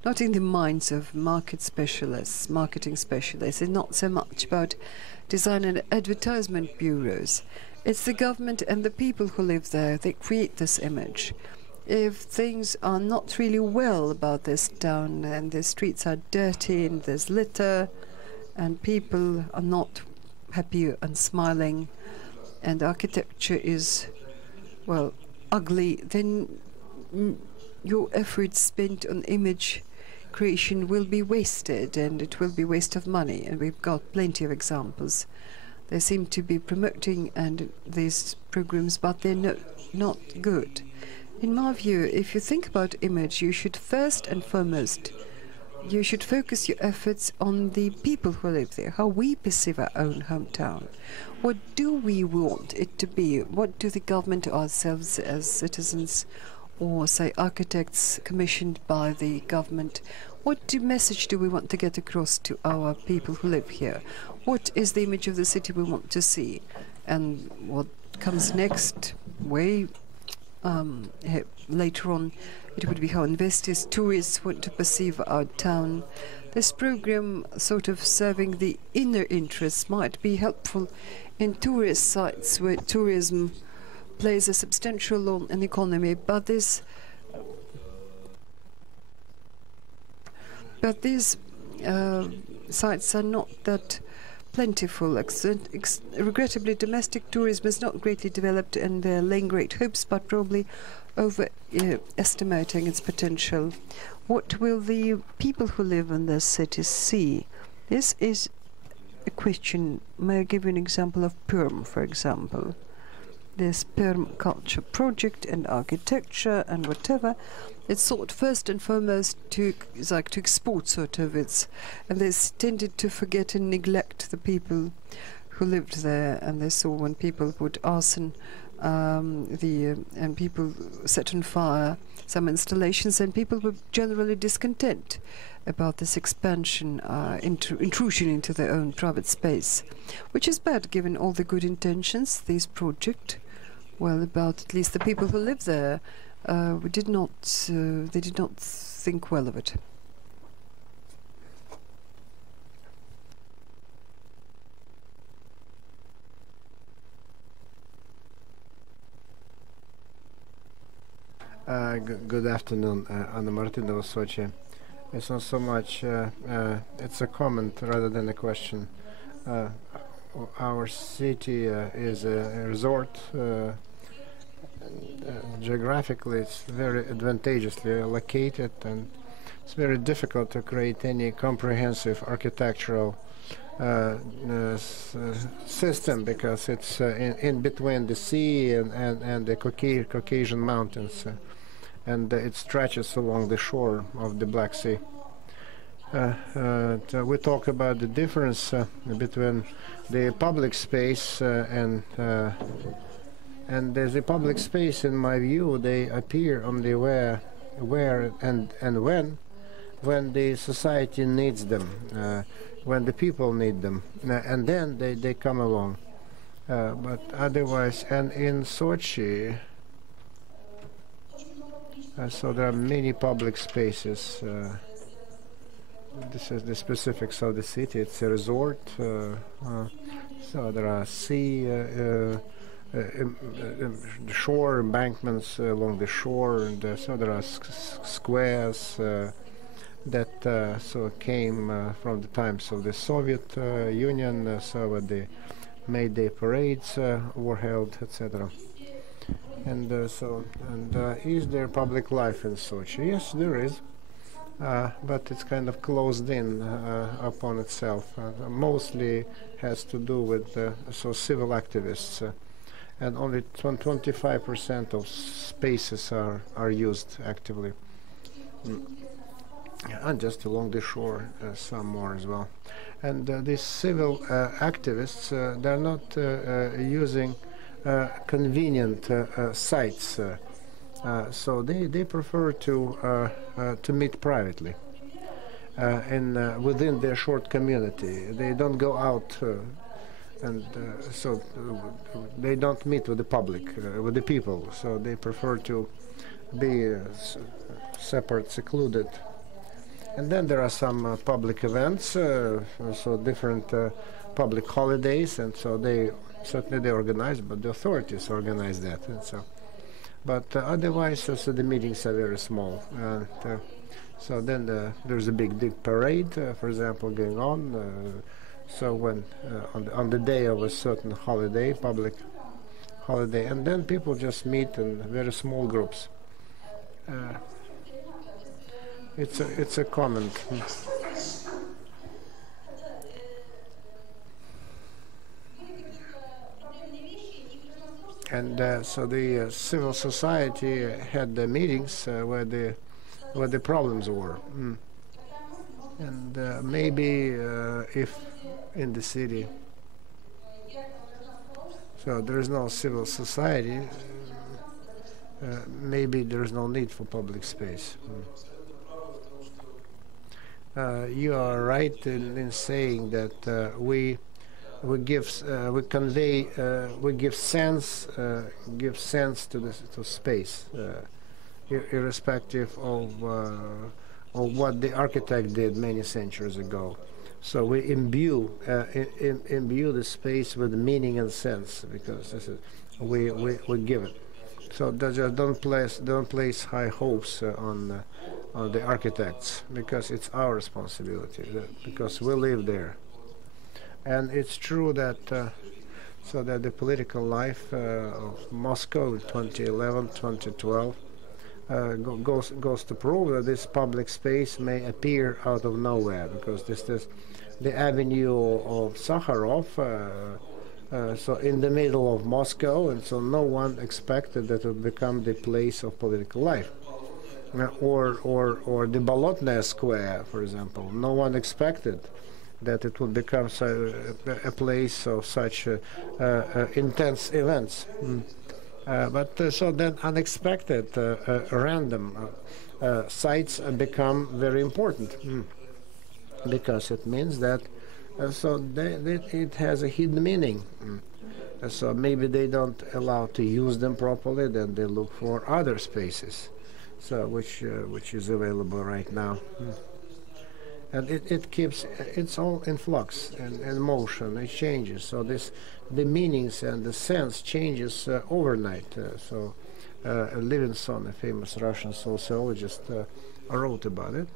not in the minds of marketing specialists. It's not so much about design and advertisement bureaus. It's the government and the people who live there. They create this image. If things are not really well about this town and the streets are dirty and there's litter and people are not happy and smiling and architecture is, well, ugly, then your efforts spent on image creation will be wasted, and it will be waste of money. And we've got plenty of examples. They seem to be promoting these programs, but they're not good. In my view, if you think about image, you should first and foremost, you should focus your efforts on the people who live there, how we perceive our own hometown. What do we want it to be? What do the government or ourselves as citizens or, say, architects commissioned by the government, what message do we want to get across to our people who live here? What is the image of the city we want to see? And what comes next, later on, it would be how investors, tourists want to perceive our town. This program, sort of serving the inner interests, might be helpful in tourist sites where tourism plays a substantial role in the economy, but these sites are not that plentiful. Regrettably, domestic tourism is not greatly developed, and they're laying great hopes, but probably overestimating its potential. What will the people who live in the cities see? This is a question. May I give you an example of Perm, for example? This Perm culture project and architecture and whatever, it's sought first and foremost to export sort of its, and they tended to forget and neglect the people who lived there. And they saw when people would arson and people set on fire some installations, and people were generally discontent about this expansion, intrusion into their own private space, which is bad given all the good intentions. This project, well, about at least the people who live there, they did not think well of it. Good afternoon, Anna Martinova, Sochi. It's not so much, it's a comment rather than a question. Our city is a resort. Geographically, it's very advantageously located, and it's very difficult to create any comprehensive architectural system, because it's in between the sea and the Caucasian mountains, and it stretches along the shore of the Black Sea. We talk about the difference between the public space and there's a public space. In my view, they appear on the where and when the society needs them, when the people need them, and then they come along. But otherwise, and in Sochi, so there are many public spaces. This is the specifics of the city. It's a resort, so there are shore embankments along the shore, and so there are squares that so came from the times of the Soviet Union, so where the May Day parades were held, etc. And is there public life in Sochi? Yes, there is, but it's kind of closed in upon itself. Mostly has to do with so civil activists, and only 25% of spaces are used actively. And just along the shore, some more as well. And these civil activists, they're not using convenient sites, so they prefer to meet privately within their short community. They don't go out, and so they don't meet with the public, with the people. So they prefer to be separate, secluded. And then there are some public events, so different public holidays, and so they organize, but the authorities organize that. And so, but otherwise, so the meetings are very small. So then there's a big parade, for example, going on. So when on the day of a certain holiday, public holiday, and then people just meet in very small groups. It's a comment. And so the civil society had the meetings where the problems were. And maybe if in the city, so there is no civil society, maybe there is no need for public space. You are right in saying that we give sense to space, irrespective of what the architect did many centuries ago. So we imbue the space with meaning and sense, because this is we give it. So don't place high hopes on the architects, because it's our responsibility, because we live there. And it's true that so that the political life of Moscow in 2011, 2012 goes to prove that this public space may appear out of nowhere, because this is the avenue of Sakharov, so in the middle of Moscow, and so no one expected that it would become the place of political life. Or the Bolotnaya Square, for example. No one expected that it would become a place of such intense events. So then unexpected, random sites become very important, because it means that it has a hidden meaning. So maybe they don't allow to use them properly, then they look for other spaces, so which is available right now. And it keeps, it's all in flux and motion, it changes, so the meanings and the sense changes overnight. Levinson, a famous Russian sociologist, wrote about it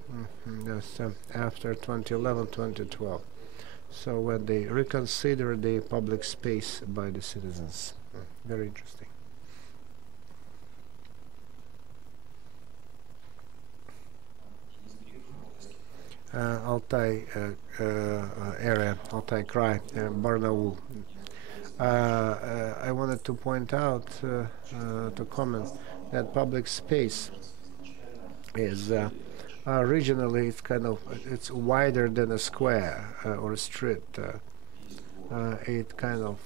after 2011, 2012. So when they reconsider the public space by the citizens. Very interesting. Altai area, Altai Krai, Barnaul. I wanted to point out, to comment, that public space is regionally it's wider than a square or a street. It kind of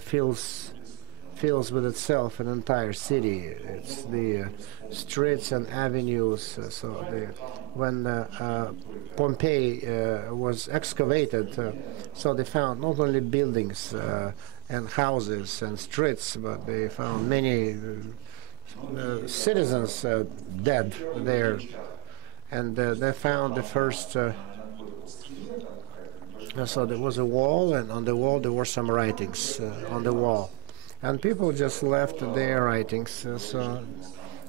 fills with itself an entire city. It's the streets and avenues. When Pompeii was excavated, so they found not only buildings and houses and streets, but they found many citizens dead there. And they found the first, so there was a wall, and on the wall there were some writings on the wall. And people just left their writings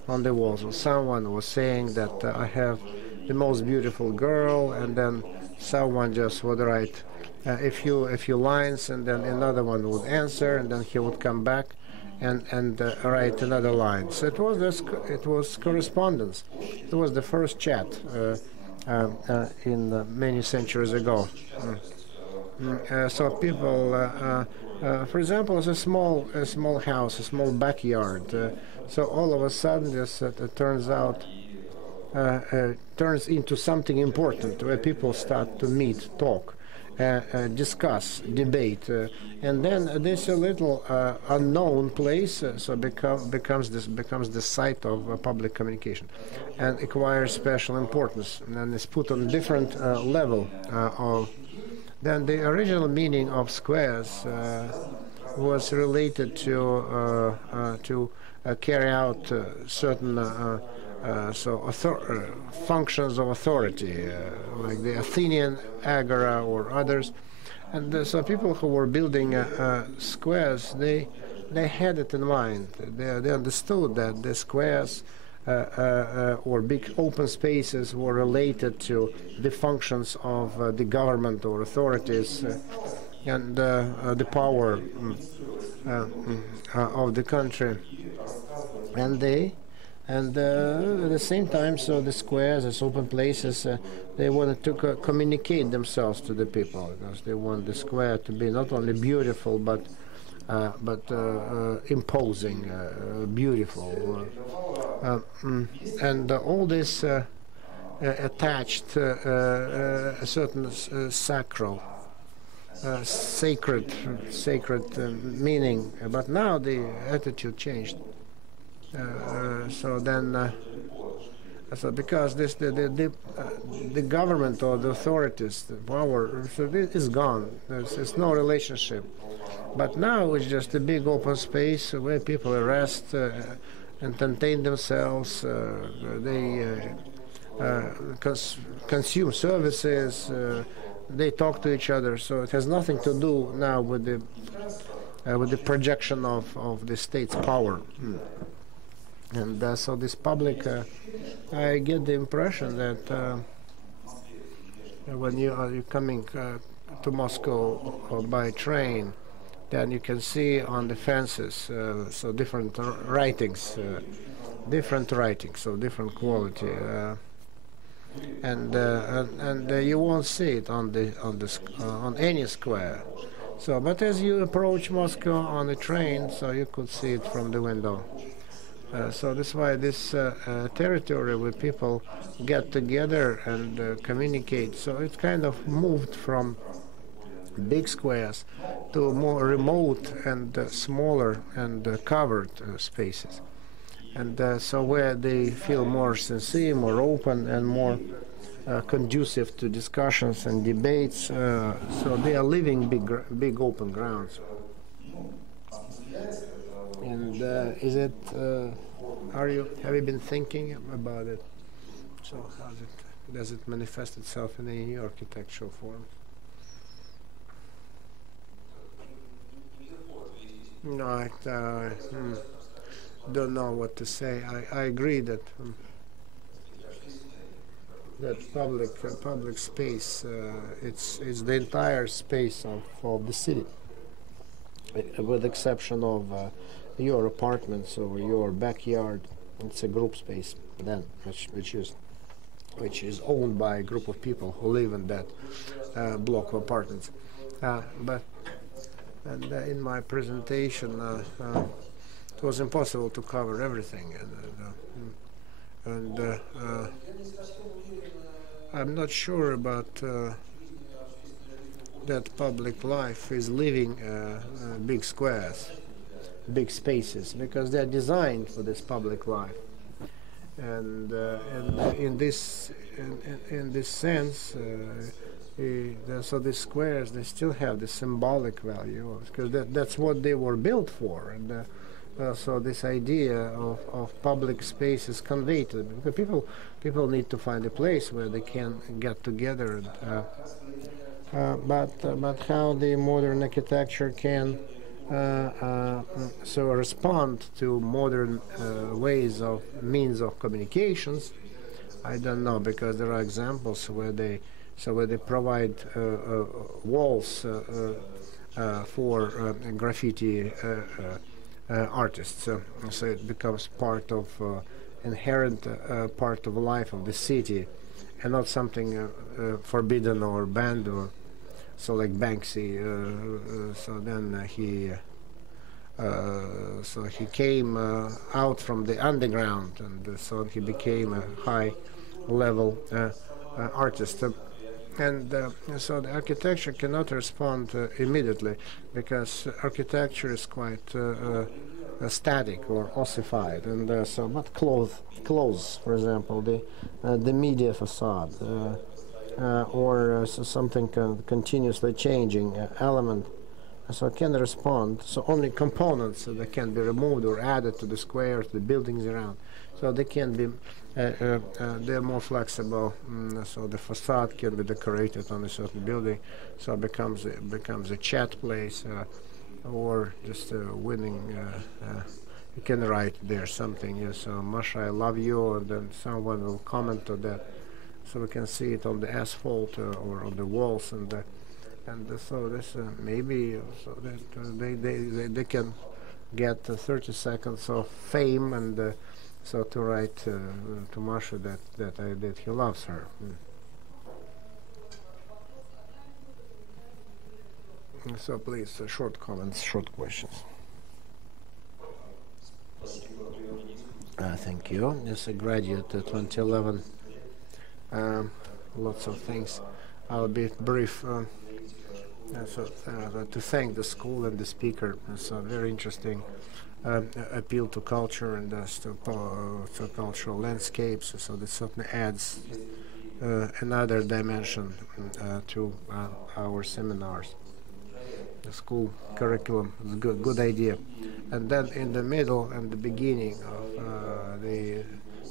on the wall. So someone was saying that I have the most beautiful girl, and then someone just would write a few lines, and then another one would answer, and then he would come back and write another line. So it was correspondence. It was the first chat in many centuries ago. So people, for example, it's a small house, a small backyard. So all of a sudden, this turns into something important, where people start to meet, talk, discuss, debate, and then this a little unknown place becomes the site of public communication, and acquires special importance, and is put on a different level than the original meaning of squares was related to carry out certain functions of authority, like the Athenian agora or others. And so people who were building squares, they had it in mind. They understood that the squares or big open spaces were related to the functions of the government or authorities and the power of the country. And at the same time, so the squares, as open places, they wanted to communicate themselves to the people, because they want the square to be not only beautiful but imposing, beautiful, and all this attached a certain sacred meaning. But now the attitude changed. So because the government or the authorities, the power, so this is gone. There's no relationship. But now it's just a big open space where people rest, entertain themselves. They consume services. They talk to each other. So it has nothing to do now with the projection of the state's power. And so this public, I get the impression that when you're coming to Moscow by train, then you can see on the fences so different writings of different quality, and you won't see it on any square. So, but as you approach Moscow on the train, so you could see it from the window. So that's why this territory where people get together and communicate, so it kind of moved from big squares to more remote and smaller and covered spaces. And so where they feel more sincere, more open, and more conducive to discussions and debates. So they are living big open grounds. And is it? Have you been thinking about it? So does it manifest itself in any architectural form? No, I don't know what to say. I agree that that public space it's the entire space of the city, with the exception of your apartments or your backyard. It's a group space then, which is owned by a group of people who live in that block of apartments. But in my presentation, it was impossible to cover everything, and I'm not sure about that public life is living big squares, big spaces, because they're designed for this public life. And in this sense, so these squares, they still have the symbolic value, because that's what they were built for. And so this idea of public space is conveyed to them, because people need to find a place where they can get together. But how the modern architecture can so respond to modern means of communications, I don't know, because there are examples where they provide walls for graffiti artists, so it becomes part of inherent part of life of the city, and not something forbidden or banned, or so like Banksy. So then he came out from the underground, and so he became a high-level artist. And so the architecture cannot respond immediately, because architecture is quite static or ossified, and so but clothes, for example, the media facade, or so something continuously changing element, so it can respond. So only components that can be removed or added to the squares, the buildings around. So they can be, they're more flexible. So the facade can be decorated on a certain building, so it becomes a chat place, or just winning. You can write there something. Yes, Masha, I love you, and then someone will comment on that. So we can see it on the asphalt or on the walls, and so this maybe so that they can get 30 seconds of fame, and so to write to Masha that he loves her. So please, short comments, short questions. Thank you. As a graduate 2011, lots of things. I'll be brief. To thank the school and the speaker. So very interesting appeal to culture and to cultural landscapes. So this certainly adds another dimension to our seminars. The school curriculum is good idea. And then in the middle and the beginning of the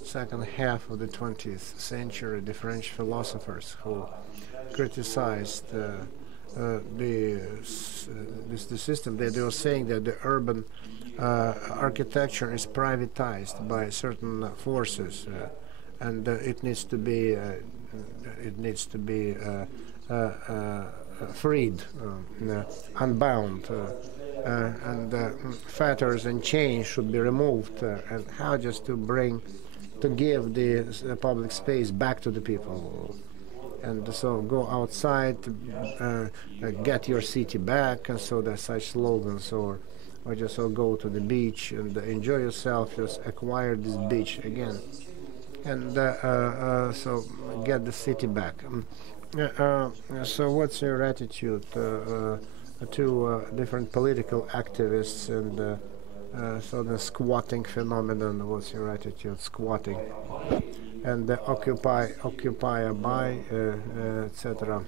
second half of the 20th century, the French philosophers who criticized the system, they were saying that the urban architecture is privatized by certain forces, and it needs to be freed, unbound, and fetters and chains should be removed, and how just to give the public space back to the people. And so go outside, get your city back, and so there's such slogans, or just go to the beach and enjoy yourself, just acquire this beach again, and so get the city back. So what's your attitude to different political activists and so the squatting phenomenon? What's your attitude, squatting, and the occupy, buy, etc.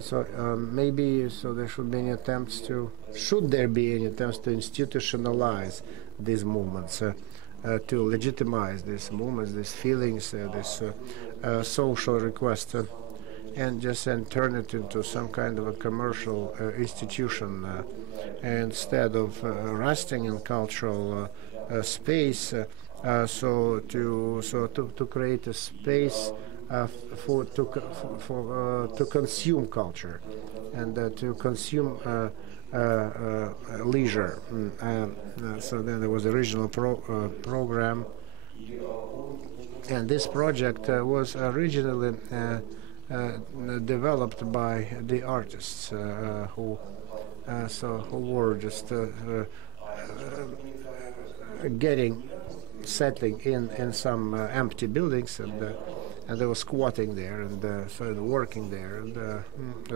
So maybe there should be any attempts to institutionalize these movements, to legitimize these movements, these feelings, this social request, and just turn it into some kind of a commercial institution instead of resting in cultural space. So to create a space to consume culture and to consume leisure. So then there was the original program, and this project was originally developed by the artists who were just settling in some empty buildings, and they were squatting there and so working there and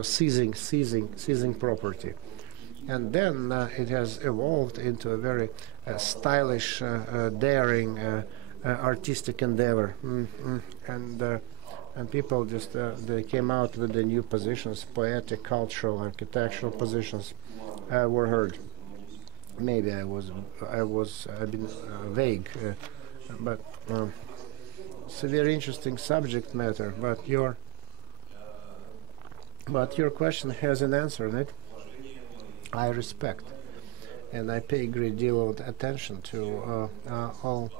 seizing property. And then it has evolved into a very stylish, daring, artistic endeavor, and people just they came out with the new positions, poetic, cultural, architectural positions were heard. Maybe I've been vague, but it's a very interesting subject matter. But your question has an answer in it. I respect, and I pay a great deal of attention to all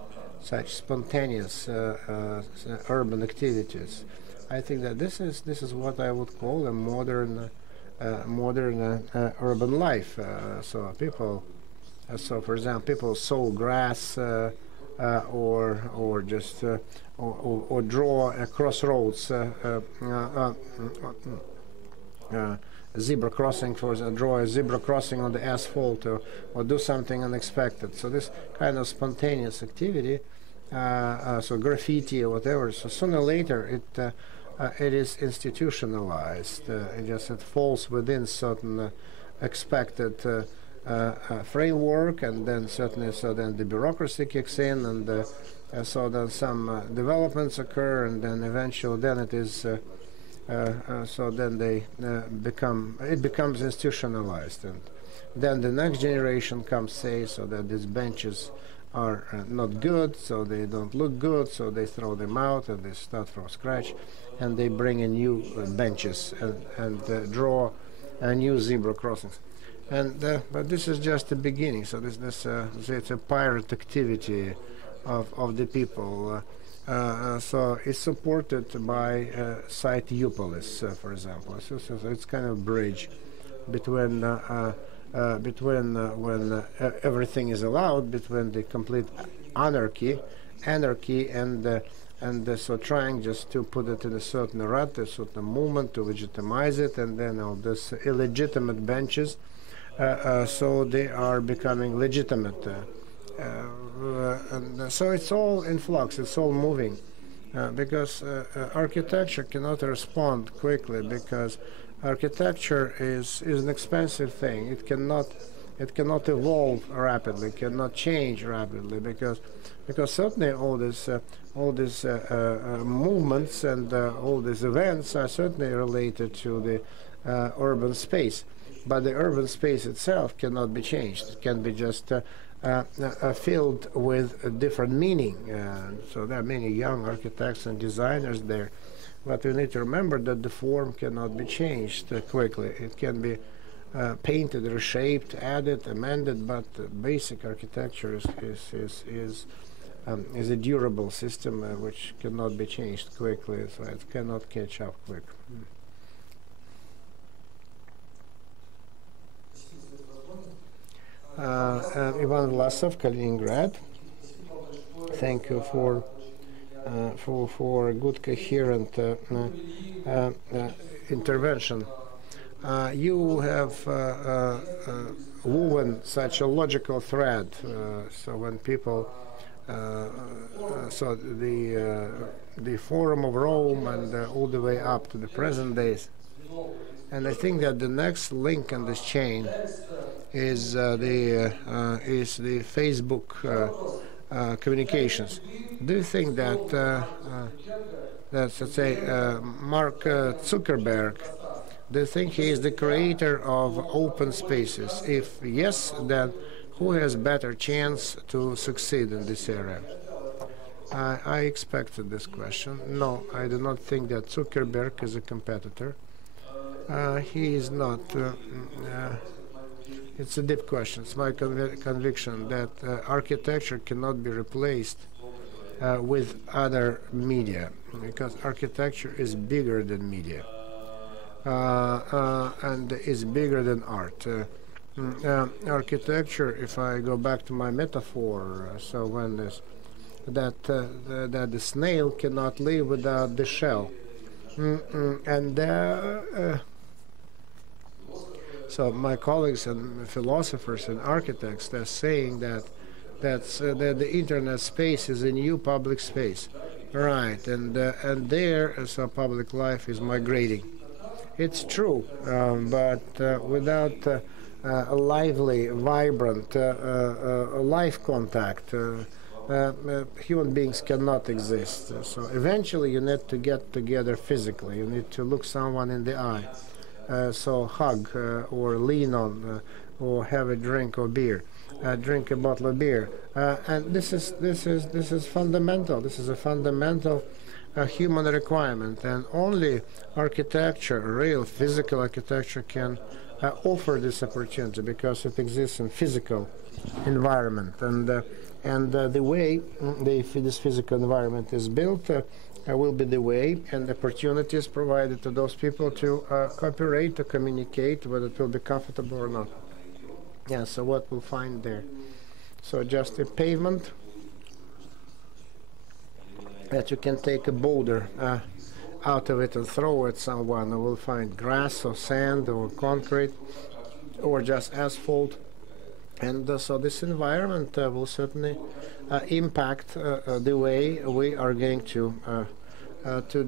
such spontaneous urban activities. I think that this is what I would call a modern urban life. So people, for example, people sow grass or just or draw crossroads. Zebra crossing, draw a zebra crossing on the asphalt, or do something unexpected. So this kind of spontaneous activity, so graffiti or whatever. So sooner or later it is institutionalized. It falls within certain expected framework, and then then the bureaucracy kicks in, and so then some developments occur, and then eventually then it is. So then it becomes institutionalized, and then the next generation comes, say, so that these benches are not good, so they don't look good, so they throw them out and they start from scratch, and they bring in new benches and draw new zebra crossings. And but this is just the beginning. So it's a pirate activity of the people. So it's supported by site Eupolis, for example. So it's kind of bridge between when everything is allowed, between the complete anarchy, and so trying just to put it in a certain rut, a certain movement to legitimize it, and then all this illegitimate benches, so they are becoming legitimate. And so it's all in flux, it's all moving, because architecture cannot respond quickly, because architecture is an expensive thing. It cannot evolve rapidly, cannot change rapidly, because certainly all these movements and all these events are certainly related to the urban space, but the urban space itself cannot be changed. It can be just filled with a different meaning. So there are many young architects and designers there, but we need to remember that the form cannot be changed quickly. It can be painted, reshaped, added, amended, but basic architecture is a durable system which cannot be changed quickly, so it cannot catch up quick. Ivan Vlasov, Kaliningrad. Thank you for a good, coherent intervention. You have woven such a logical thread. So when people so the Forum of Rome and all the way up to the present days. And I think that the next link in this chain is the Facebook communications. Do you think that let's say Mark Zuckerberg, do you think he is the creator of open spaces? If yes, then who has better chance to succeed in this area? I expected this question. No, I do not think that Zuckerberg is a competitor. He is not. It's a deep question. It's my conviction that architecture cannot be replaced with other media, because architecture is bigger than media and is bigger than art. Architecture, if I go back to my metaphor, so when this, that the snail cannot live without the shell, and so my colleagues and philosophers and architects, they're saying that that the internet space is a new public space, right? And there, so public life is migrating. It's true, but without a lively, vibrant life contact, human beings cannot exist. So eventually, you need to get together physically. You need to look someone in the eye. So hug or lean on or have a drink of beer, drink a bottle of beer, and this is fundamental. This is a fundamental human requirement, and only architecture, real physical architecture, can offer this opportunity, because it exists in physical environment, and the way this physical environment is built will be the way and opportunities provided to those people to cooperate, to communicate, whether it will be comfortable or not. Yeah, so what we'll find there. So just a pavement that you can take a boulder out of it and throw at someone, and we'll find grass or sand or concrete or just asphalt. And so this environment will certainly impact the way we are going to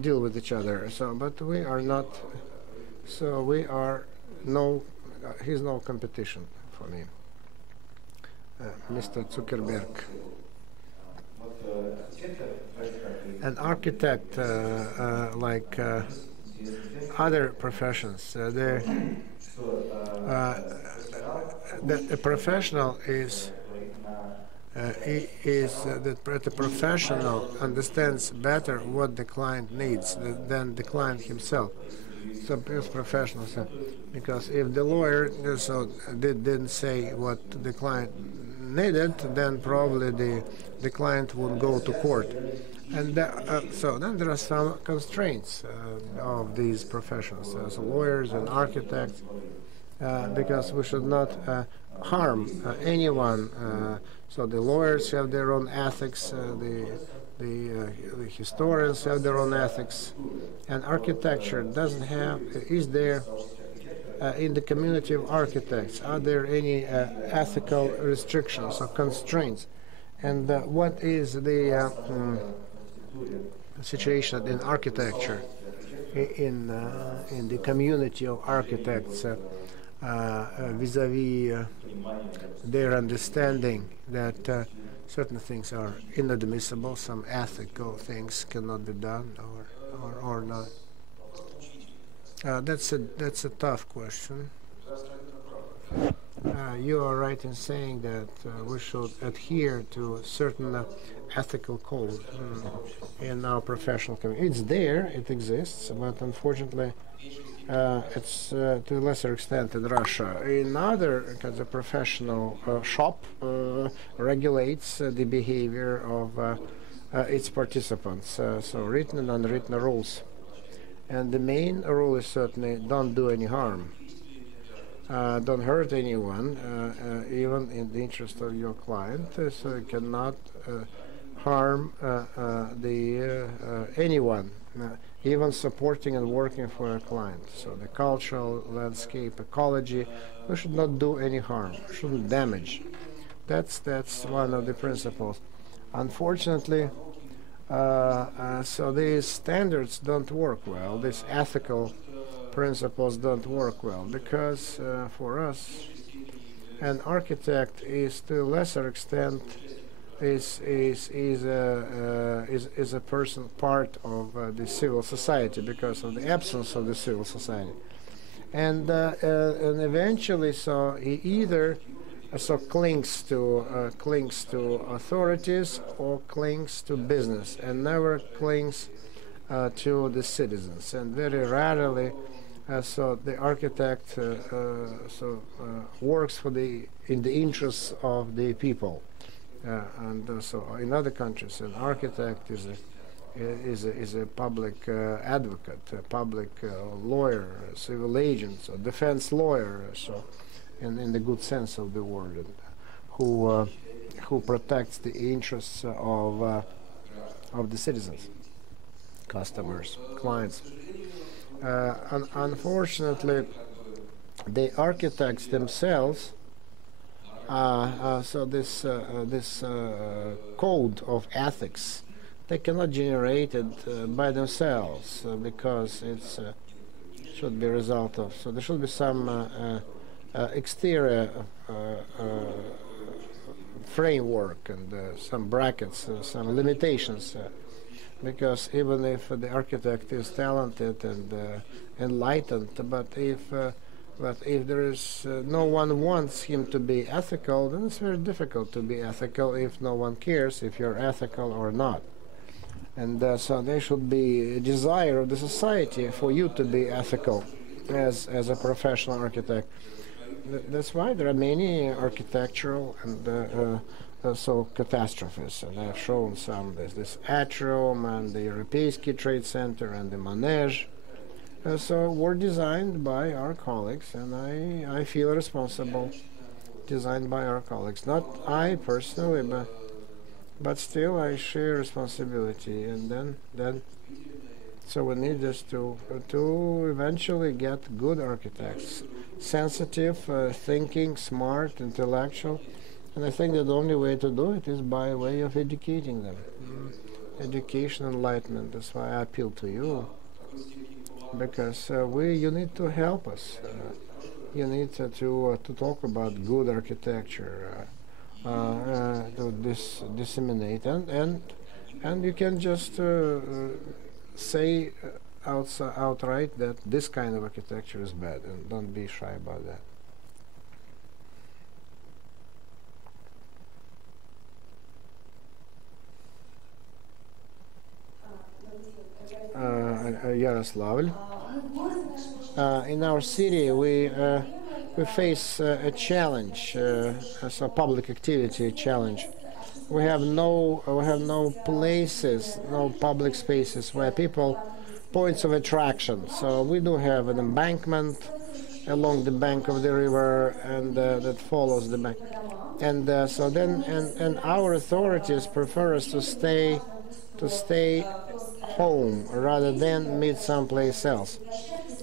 deal with each other. So, but we are not. So we are no. He's no competition for me, Mr. Zuckerberg. An architect, like other professions, that a professional is that the professional understands better what the client needs than the client himself. So it's professional, because if the lawyer didn't say what the client needed, then probably the client would go to court. And so then there are some constraints of these professions, as lawyers and architects, because we should not harm anyone. So the lawyers have their own ethics, the historians have their own ethics, and architecture doesn't have. Is there in the community of architects, are there any ethical restrictions or constraints? And what is the situation in architecture, in the community of architects, vis-a-vis their understanding that certain things are inadmissible, some ethical things cannot be done or not? That's a tough question. You are right in saying that we should adhere to a certain ethical code in our professional community. It's there, it exists, but unfortunately it's to a lesser extent in Russia. In other kinds of professional shop regulates the behavior of its participants, so written and unwritten rules. And the main rule is certainly don't do any harm. Don't hurt anyone, even in the interest of your client, so you cannot harm anyone, even supporting and working for a client. So the cultural landscape, ecology, we should not do any harm, shouldn't damage. That's one of the principles. Unfortunately, so these standards don't work well. These ethical principles don't work well because for us, an architect is to a lesser extent is a person part of the civil society because of the absence of the civil society, and eventually, so he either clings to authorities or clings to business and never clings to the citizens, and very rarely so the architect works in the interests of the people, and so in other countries an architect is a public advocate, a public lawyer, a civil agent, a defense lawyer, so in the good sense of the word, and who protects the interests of the citizens, customers, clients. Unfortunately, the architects themselves, so this code of ethics, they cannot generate it by themselves because it should be a result of. So there should be some exterior framework and some brackets, some limitations. Because even if the architect is talented and enlightened, but if there is no one wants him to be ethical, then it's very difficult to be ethical if no one cares if you're ethical or not. And so there should be a desire of the society for you to be ethical as a professional architect. That's why there are many architectural and so catastrophes, and I've shown some. There's this atrium and the European Trade Center and the Manege. So were designed by our colleagues, and I feel responsible. Designed by our colleagues, not I personally, but still I share responsibility. And then so we need just to eventually get good architects, sensitive, thinking, smart, intellectual. And I think that the only way to do it is by way of educating them. Education, enlightenment. That's why I appeal to you, because you need to help us. You need to talk about good architecture, to disseminate, and you can just say outright that this kind of architecture is bad, and don't be shy about that. Yaroslavl. In our city, we face a challenge, as a public activity challenge. We have no places, no public spaces where points of attraction. So we do have an embankment along the bank of the river, and that follows the bank. And so then, and our authorities prefer us to stay home rather than meet someplace else.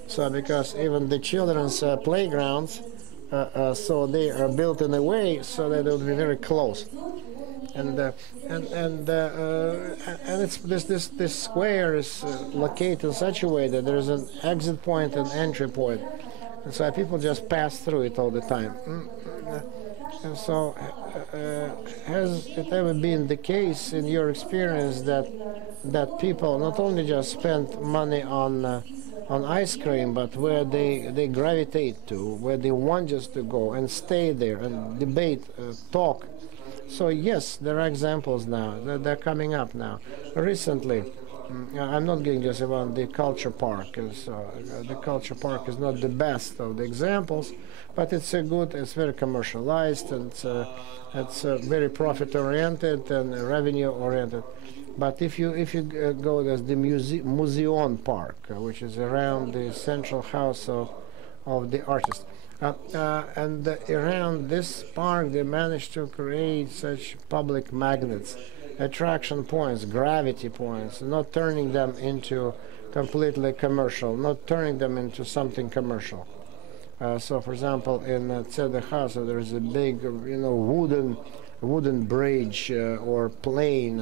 So because even the children's playgrounds, so they are built in a way so that it will be very close. And it's this square is located in such a way that there is an exit point and entry point, and so people just pass through it all the time. And so, has it ever been the case in your experience that people not only just spend money on ice cream, but where they gravitate to, where they want just to go and stay there and debate, talk? So yes, there are examples now. They're coming up now. Recently, I'm not going just about the culture park. The culture park is not the best of the examples, but it's it's very commercialized, and it's very profit-oriented and revenue-oriented. But if you go, there's the Museum Park, which is around the central house of the artist. And around this park, they managed to create such public magnets, attraction points, gravity points, not turning them into completely commercial, not turning them into something commercial. So, for example, in Tsede House, there is a big, wooden wooden bridge or plane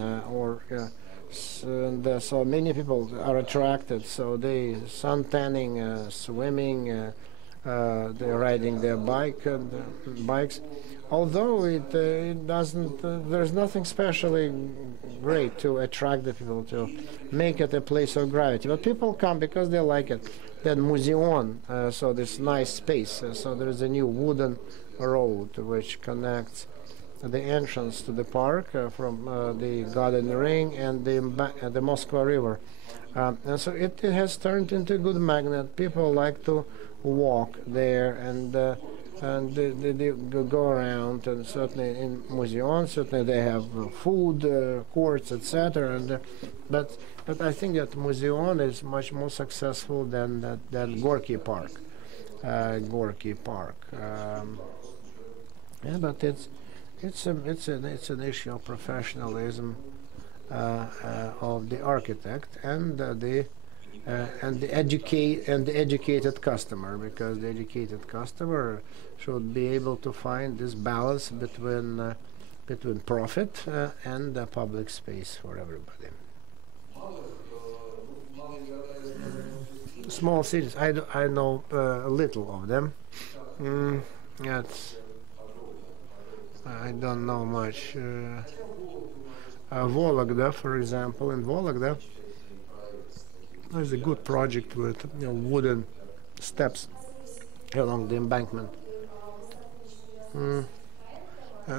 and so many people are attracted. So they sun tanning, swimming, they're riding their bikes. Although it doesn't, there's nothing specially great to attract the people to make it a place of gravity. But people come because they like it. Then museum, so this nice space. So there is a new wooden road which connects the entrance to the park from the Garden Ring and the Moscow River. And so it has turned into a good magnet. People like to walk there and they go around, and certainly in museums, certainly they have food courts, etc. And but I think that museum is much more successful than Gorky Park. Gorky Park. Yeah, but it's an issue of professionalism of the architect and the educated customer, because the educated customer should be able to find this balance between profit and public space for everybody. Small cities, I know a little of them. I don't know much. Vologda, for example, in Vologda, there's a good project with wooden steps along the embankment.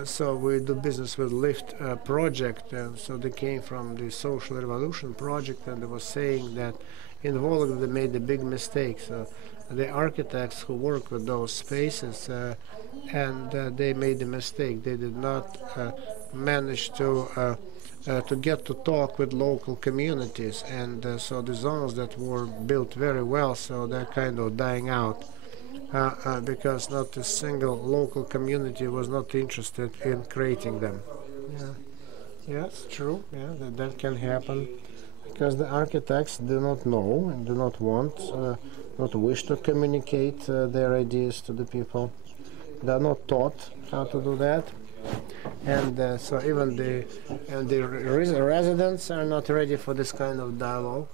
So we do business with Lift project, and so they came from the Social Revolution project, and they were saying that in Vologda they made a big mistake. So the architects who work with those spaces, and they made a mistake. They did not manage to get to talk with local communities, and so the zones that were built very well, so they're kind of dying out because not a single local community was not interested in creating them. Yeah, it's true. Yeah, that can happen because the architects do not know and do not want, not wish to communicate their ideas to the people. They are not taught how to do that. And so even the residents are not ready for this kind of dialogue.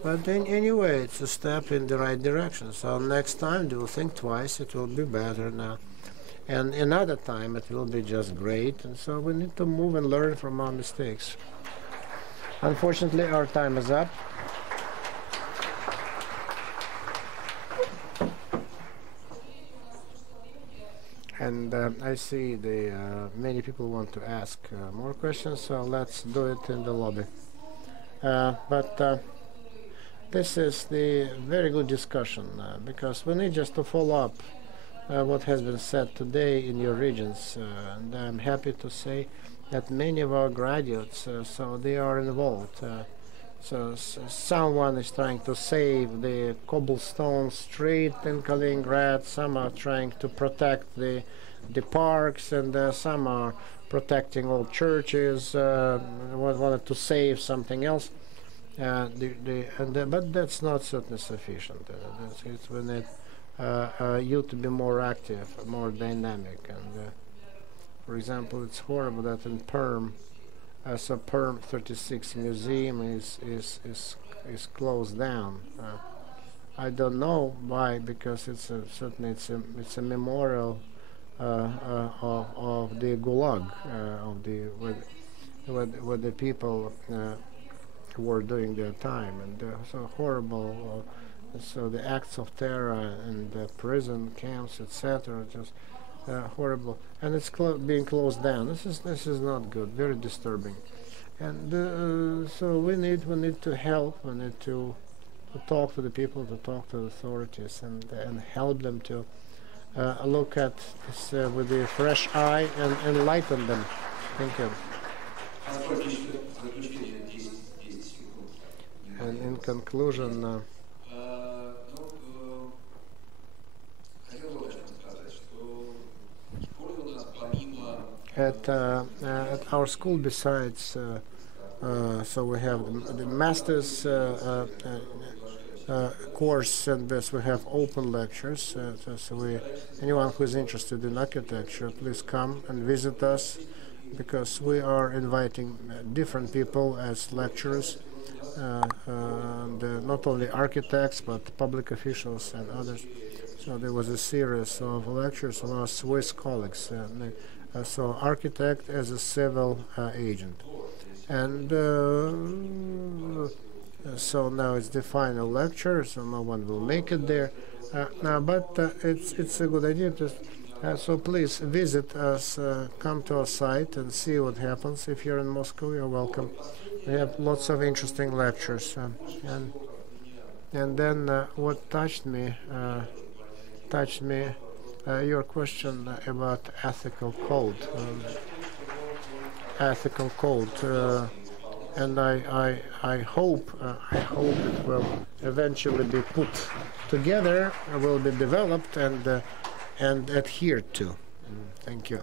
But then anyway, it's a step in the right direction. So next time they will think twice. It will be better now. And another time it will be just great. And so we need to move and learn from our mistakes. Unfortunately, our time is up. And I see many people want to ask more questions, so let's do it in the lobby. But this is the very good discussion because we need just to follow up what has been said today in your regions. And I'm happy to say that many of our graduates, so they are involved. So someone is trying to save the cobblestone street in Kaliningrad, some are trying to protect the parks, and some are protecting old churches, wanted to save something else. But that's not certainly sufficient. We need you to be more active, more dynamic. And for example, it's horrible that in Perm, so Perm 36 Museum is closed down. I don't know why, because certainly it's a memorial of the Gulag, where the people were doing their time, and so horrible. So the acts of terror and the prison camps, etc., just horrible, and it's being closed down. This is not good. Very disturbing, and so we need to help. We need to talk to the people, to talk to the authorities, and help them to look at this with a fresh eye and enlighten them. Thank you. And in conclusion. At our school, besides, so we have the master's course, and this we have open lectures. So anyone who is interested in architecture, please come and visit us. because we are inviting different people as lecturers, and not only architects but public officials and others. So there was a series of lectures of our Swiss colleagues. So architect as a civil agent. And so now it's the final lecture, so no one will make it there. But it's a good idea to. So please visit us, come to our site and see what happens. If you're in Moscow, you're welcome. We have lots of interesting lectures. And then what touched me, your question about ethical code. Ethical code, and I hope it will eventually be put together, will be developed and adhered to. Thank you.